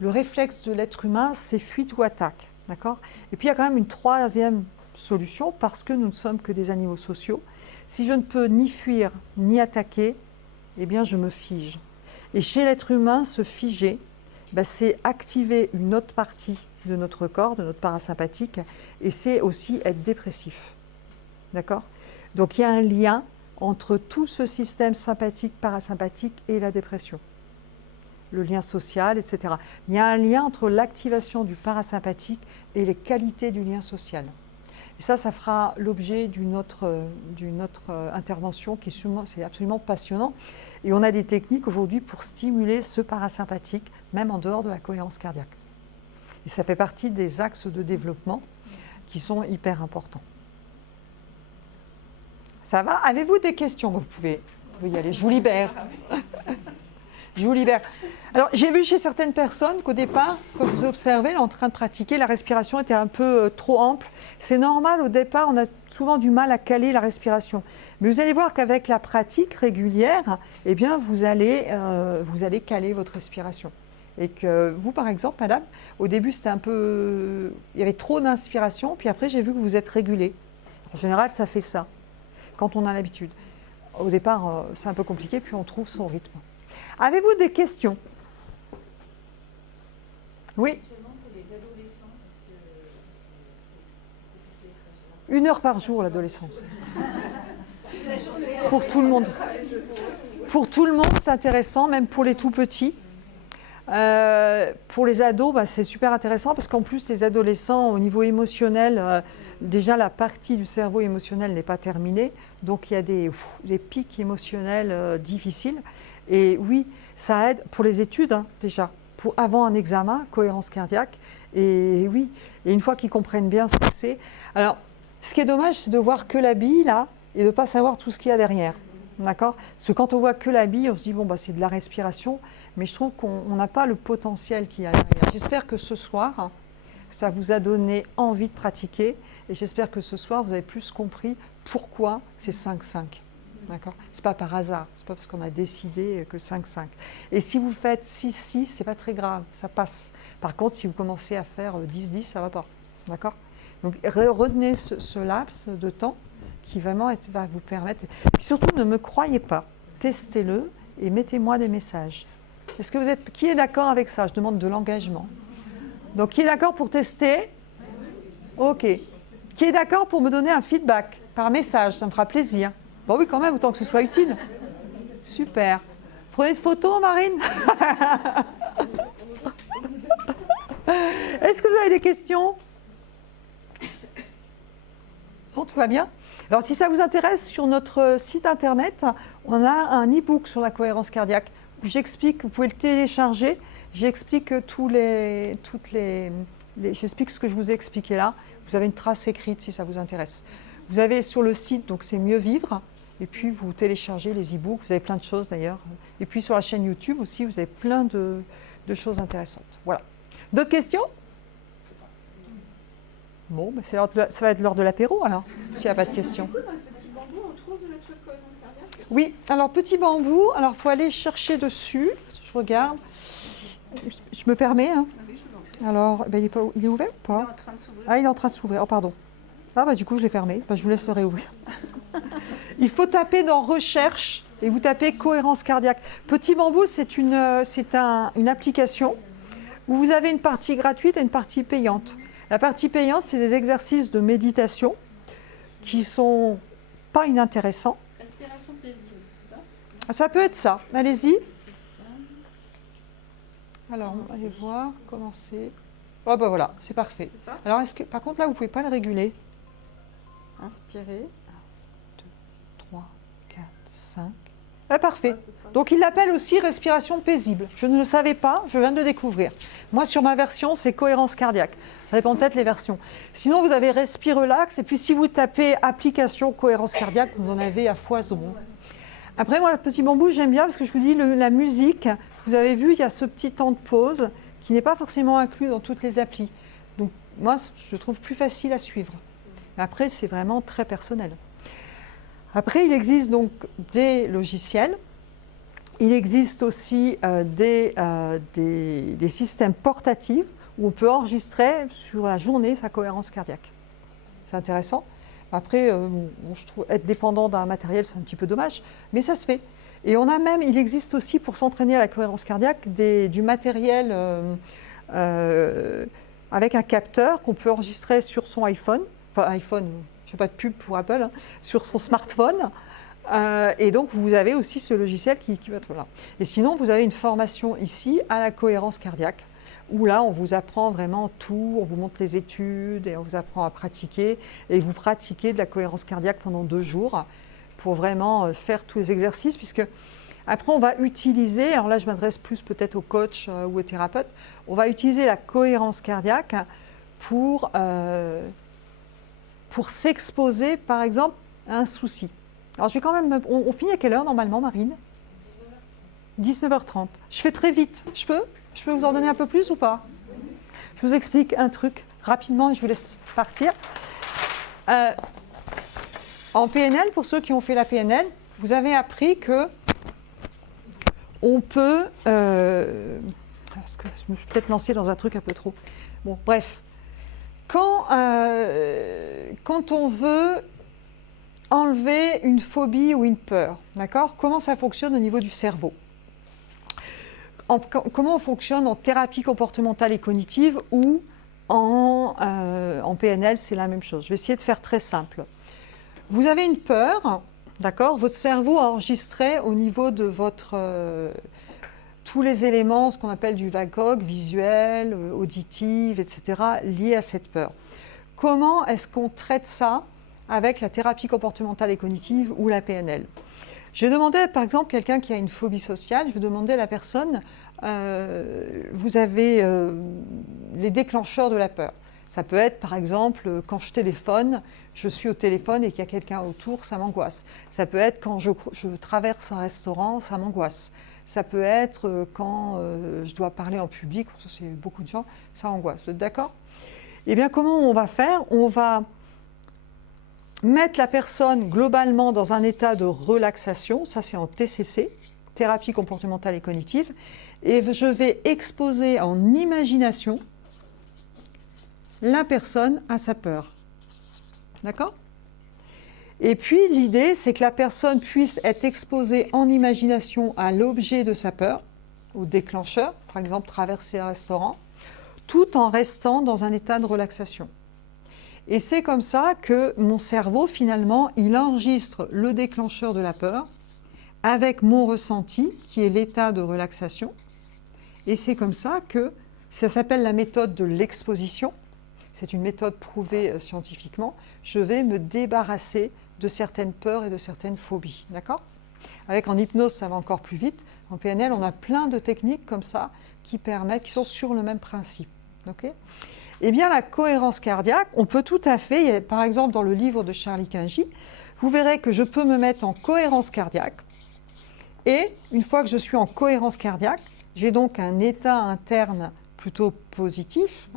réflexe de l'être humain, c'est fuite ou attaque. D'accord ? Et puis il y a quand même une troisième solution, parce que nous ne sommes que des animaux sociaux. Si je ne peux ni fuir ni attaquer, eh bien je me fige. Et chez l'être humain, se figer, c'est activer une autre partie de notre corps, de notre parasympathique, et c'est aussi être dépressif. D'accord ? Donc il y a un lien entre tout ce système sympathique, parasympathique et la dépression. Le lien social, etc. Il y a un lien entre l'activation du parasympathique et les qualités du lien social. Et ça fera l'objet d'une autre intervention qui c'est absolument passionnant. Et on a des techniques aujourd'hui pour stimuler ce parasympathique, même en dehors de la cohérence cardiaque. Et ça fait partie des axes de développement qui sont hyper importants. Ça va ? Avez-vous des questions ? Vous pouvez y aller, je vous libère. Je vous libère. Alors, j'ai vu chez certaines personnes qu'au départ, quand je vous observais en train de pratiquer, la respiration était un peu trop ample. C'est normal, au départ, on a souvent du mal à caler la respiration. Mais vous allez voir qu'avec la pratique régulière, eh bien, vous allez caler votre respiration. Et que vous, par exemple, madame, au début, c'était un peu... Il y avait trop d'inspiration, puis après, j'ai vu que vous êtes régulée. En général, ça fait ça, quand on a l'habitude. Au départ, c'est un peu compliqué, puis on trouve son rythme. Avez-vous des questions ? Oui. Une heure par jour, l'adolescence. Pour tout le monde. Pour tout le monde, c'est intéressant, même pour les tout petits. Pour les ados, c'est super intéressant parce qu'en plus, les adolescents, au niveau émotionnel, déjà la partie du cerveau émotionnel n'est pas terminée. Donc il y a des pics émotionnels difficiles. Et oui, ça aide pour les études, déjà. Avant un examen, cohérence cardiaque. Et oui, et une fois qu'ils comprennent bien ce que c'est. Alors, ce qui est dommage, c'est de voir que la bille, là, et de ne pas savoir tout ce qu'il y a derrière. D'accord ? Parce que quand on voit que la bille, on se dit, c'est de la respiration, mais je trouve qu'on n'a pas le potentiel qu'il y a derrière. J'espère que ce soir, ça vous a donné envie de pratiquer, et j'espère que ce soir, vous avez plus compris pourquoi c'est 5-5. D'accord ? C'est pas par hasard, c'est pas parce qu'on a décidé que 5-5. Et si vous faites 6-6, c'est pas très grave, ça passe. Par contre, si vous commencez à faire 10-10, ça va pas. D'accord ? Donc retenez ce laps de temps qui vraiment va vous permettre. Et surtout, ne me croyez pas, testez-le et mettez-moi des messages. Qui est d'accord avec ça ? Je demande de l'engagement. Donc qui est d'accord pour tester ? Ok. Qui est d'accord pour me donner un feedback par message ? Ça me fera plaisir. Bon oui, quand même, autant que ce soit utile. Super. Prenez une photo, Marine. Est-ce que vous avez des questions ? Non, tout va bien ? Alors, si ça vous intéresse, sur notre site internet, on a un e-book sur la cohérence cardiaque où j'explique, vous pouvez le télécharger, j'explique j'explique ce que je vous ai expliqué là. Vous avez une trace écrite si ça vous intéresse. Vous avez sur le site, donc c'est Mieux Vivre. Et puis, vous téléchargez les e-books. Vous avez plein de choses, d'ailleurs. Et puis, sur la chaîne YouTube aussi, vous avez plein de choses intéressantes. Voilà. D'autres questions ? Bon, ça va être l'heure de l'apéro, alors, s'il n'y a pas de questions. Dans le petit bambou, on trouve le truc cohérence cardiaque ? Oui, alors, petit bambou. Alors, il faut aller chercher dessus. Je regarde. Je me permets. Hein. Alors, il est ouvert ou pas ? Il est en train de s'ouvrir. Ah, il est en train de s'ouvrir. Oh, pardon. Ah, du coup, je l'ai fermé. Je vous laisse le réouvrir. Il faut taper dans Recherche et vous tapez cohérence cardiaque. Petit bambou, c'est une application où vous avez une partie gratuite et une partie payante. La partie payante, c'est des exercices de méditation qui sont pas inintéressants. Respiration paisible, c'est ça ? Ça peut être ça. Allez-y. Alors, on va aller voir, commencer. Oh, voilà, c'est parfait. C'est ça ? Alors, par contre, là, vous ne pouvez pas le réguler. Inspirez. 3, 4, 5. Ah, parfait. c'est ça. Donc il l'appelle aussi respiration paisible. Je ne le savais pas, je viens de le découvrir. Moi sur ma version, c'est cohérence cardiaque. Ça dépend peut-être les versions. Sinon vous avez Respire Relax et puis si vous tapez application cohérence cardiaque, vous en avez à foison. Après moi le petit bambou j'aime bien parce que je vous dis la musique, vous avez vu il y a ce petit temps de pause qui n'est pas forcément inclus dans toutes les applis. Donc moi je trouve plus facile à suivre. Mais après c'est vraiment très personnel. Après, il existe donc des logiciels. Il existe aussi des systèmes portatifs où on peut enregistrer sur la journée sa cohérence cardiaque. C'est intéressant. Après, je trouve être dépendant d'un matériel, c'est un petit peu dommage, mais ça se fait. Et il existe aussi pour s'entraîner à la cohérence cardiaque du matériel avec un capteur qu'on peut enregistrer sur son iPhone. Enfin, iPhone. Je ne fais pas de pub pour Apple, hein, sur son smartphone. Et donc, vous avez aussi ce logiciel qui va être là. Et sinon, vous avez une formation ici à la cohérence cardiaque, où là, on vous apprend vraiment tout, on vous montre les études, et on vous apprend à pratiquer. Et vous pratiquez de la cohérence cardiaque pendant 2 jours pour vraiment faire tous les exercices, puisque après, on va utiliser, alors là, je m'adresse plus peut-être aux coachs ou aux thérapeutes, on va utiliser la cohérence cardiaque pour s'exposer, par exemple, à un souci. Alors, je vais quand même... On finit à quelle heure, normalement, Marine ? 19h30. Je fais très vite. Je peux vous en donner un peu plus ou pas ? Je vous explique un truc rapidement et je vous laisse partir. En PNL, pour ceux qui ont fait la PNL, vous avez appris que on peut... parce que je me suis peut-être lancée dans un truc un peu trop... Bon, bref. Quand on veut enlever une phobie ou une peur, d'accord ? Comment ça fonctionne au niveau du cerveau ? Comment on fonctionne en thérapie comportementale et cognitive ou en PNL, c'est la même chose. Je vais essayer de faire très simple. Vous avez une peur, d'accord ? Votre cerveau a enregistré au niveau de tous les éléments, ce qu'on appelle du VACOG, visuel, auditif, etc., liés à cette peur. Comment est-ce qu'on traite ça avec la thérapie comportementale et cognitive ou la PNL ? Je vais demander, par exemple, quelqu'un qui a une phobie sociale, je vais demander à la personne, vous avez les déclencheurs de la peur. Ça peut être, par exemple, quand je téléphone, je suis au téléphone et qu'il y a quelqu'un autour, ça m'angoisse. Ça peut être quand je traverse un restaurant, ça m'angoisse. Ça peut être quand je dois parler en public, ça c'est beaucoup de gens, ça angoisse. Vous êtes d'accord ? Eh bien, comment on va faire ? On va mettre la personne globalement dans un état de relaxation, ça c'est en TCC, thérapie comportementale et cognitive, et je vais exposer en imagination la personne à sa peur. D'accord ? Et puis l'idée, c'est que la personne puisse être exposée en imagination à l'objet de sa peur, au déclencheur, par exemple traverser un restaurant, tout en restant dans un état de relaxation. Et c'est comme ça que mon cerveau, finalement, il enregistre le déclencheur de la peur avec mon ressenti, qui est l'état de relaxation. Et c'est comme ça que ça s'appelle la méthode de l'exposition. C'est une méthode prouvée scientifiquement. Je vais me débarrasser de certaines peurs et de certaines phobies. D'accord ? En hypnose, ça va encore plus vite. En PNL, on a plein de techniques comme ça qui sont sur le même principe. Okay ? Eh bien, la cohérence cardiaque, on peut tout à fait, par exemple dans le livre de Charlie Kingi, vous verrez que je peux me mettre en cohérence cardiaque. Et une fois que je suis en cohérence cardiaque, j'ai donc un état interne plutôt positif,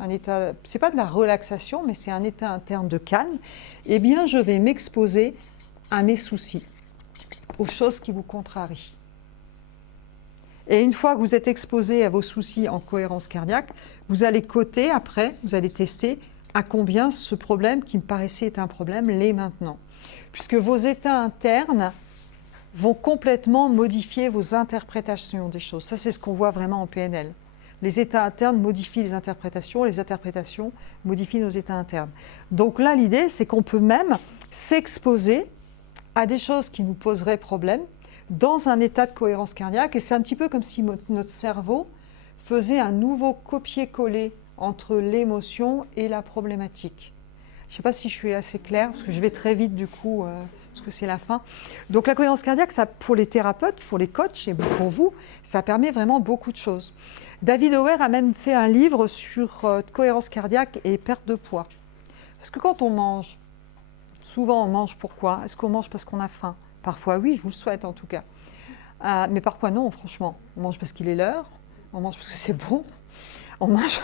c'est pas de la relaxation, mais c'est un état interne de calme, eh bien je vais m'exposer à mes soucis, aux choses qui vous contrarient. Et une fois que vous êtes exposé à vos soucis en cohérence cardiaque, vous allez coter après, vous allez tester à combien ce problème qui me paraissait être un problème l'est maintenant. Puisque vos états internes vont complètement modifier vos interprétations des choses. Ça, c'est ce qu'on voit vraiment en PNL. Les états internes modifient les interprétations modifient nos états internes. Donc là, l'idée, c'est qu'on peut même s'exposer à des choses qui nous poseraient problème dans un état de cohérence cardiaque. Et c'est un petit peu comme si notre cerveau faisait un nouveau copier-coller entre l'émotion et la problématique. Je ne sais pas si je suis assez claire, parce que je vais très vite du coup parce que c'est la fin. Donc la cohérence cardiaque, ça, pour les thérapeutes, pour les coachs et pour vous, ça permet vraiment beaucoup de choses. David Auer a même fait un livre sur cohérence cardiaque et perte de poids. Parce que quand on mange, souvent on mange pourquoi? Est-ce qu'on mange parce qu'on a faim? Parfois oui, je vous le souhaite en tout cas. Mais parfois non, franchement. On mange parce qu'il est l'heure, on mange parce que c'est bon, on mange,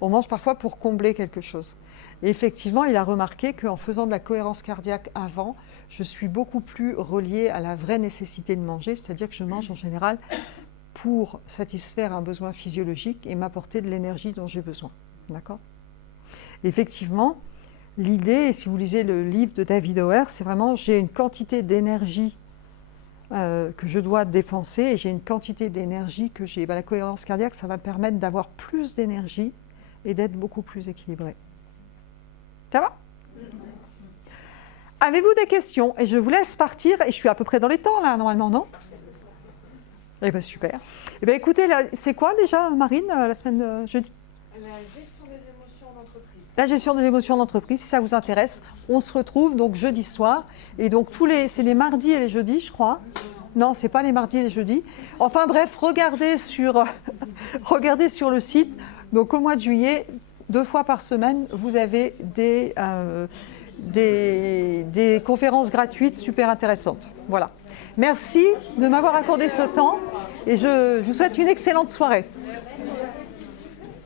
on mange parfois pour combler quelque chose. Et effectivement, il a remarqué qu'en faisant de la cohérence cardiaque avant, je suis beaucoup plus reliée à la vraie nécessité de manger, c'est-à-dire que je mange en général pour satisfaire un besoin physiologique et m'apporter de l'énergie dont j'ai besoin. D'accord ? Effectivement, l'idée, et si vous lisez le livre de David Auer, c'est vraiment j'ai une quantité d'énergie que je dois dépenser et j'ai une quantité d'énergie que j'ai. La cohérence cardiaque, ça va me permettre d'avoir plus d'énergie et d'être beaucoup plus équilibré. Ça va ? Avez-vous des questions? Et je vous laisse partir, et je suis à peu près dans les temps là, normalement, non? Eh bien, super. Eh bien, écoutez, c'est quoi déjà, Marine, la semaine de jeudi? La gestion des émotions d'entreprise. La gestion des émotions d'entreprise, si ça vous intéresse, on se retrouve donc jeudi soir. Et donc, c'est les mardis et les jeudis, je crois. Non, ce n'est pas les mardis et les jeudis. Enfin bref, regardez sur le site. Donc, au mois de juillet, 2 fois par semaine, vous avez des conférences gratuites super intéressantes. Voilà. Merci de m'avoir accordé ce temps et je vous souhaite une excellente soirée.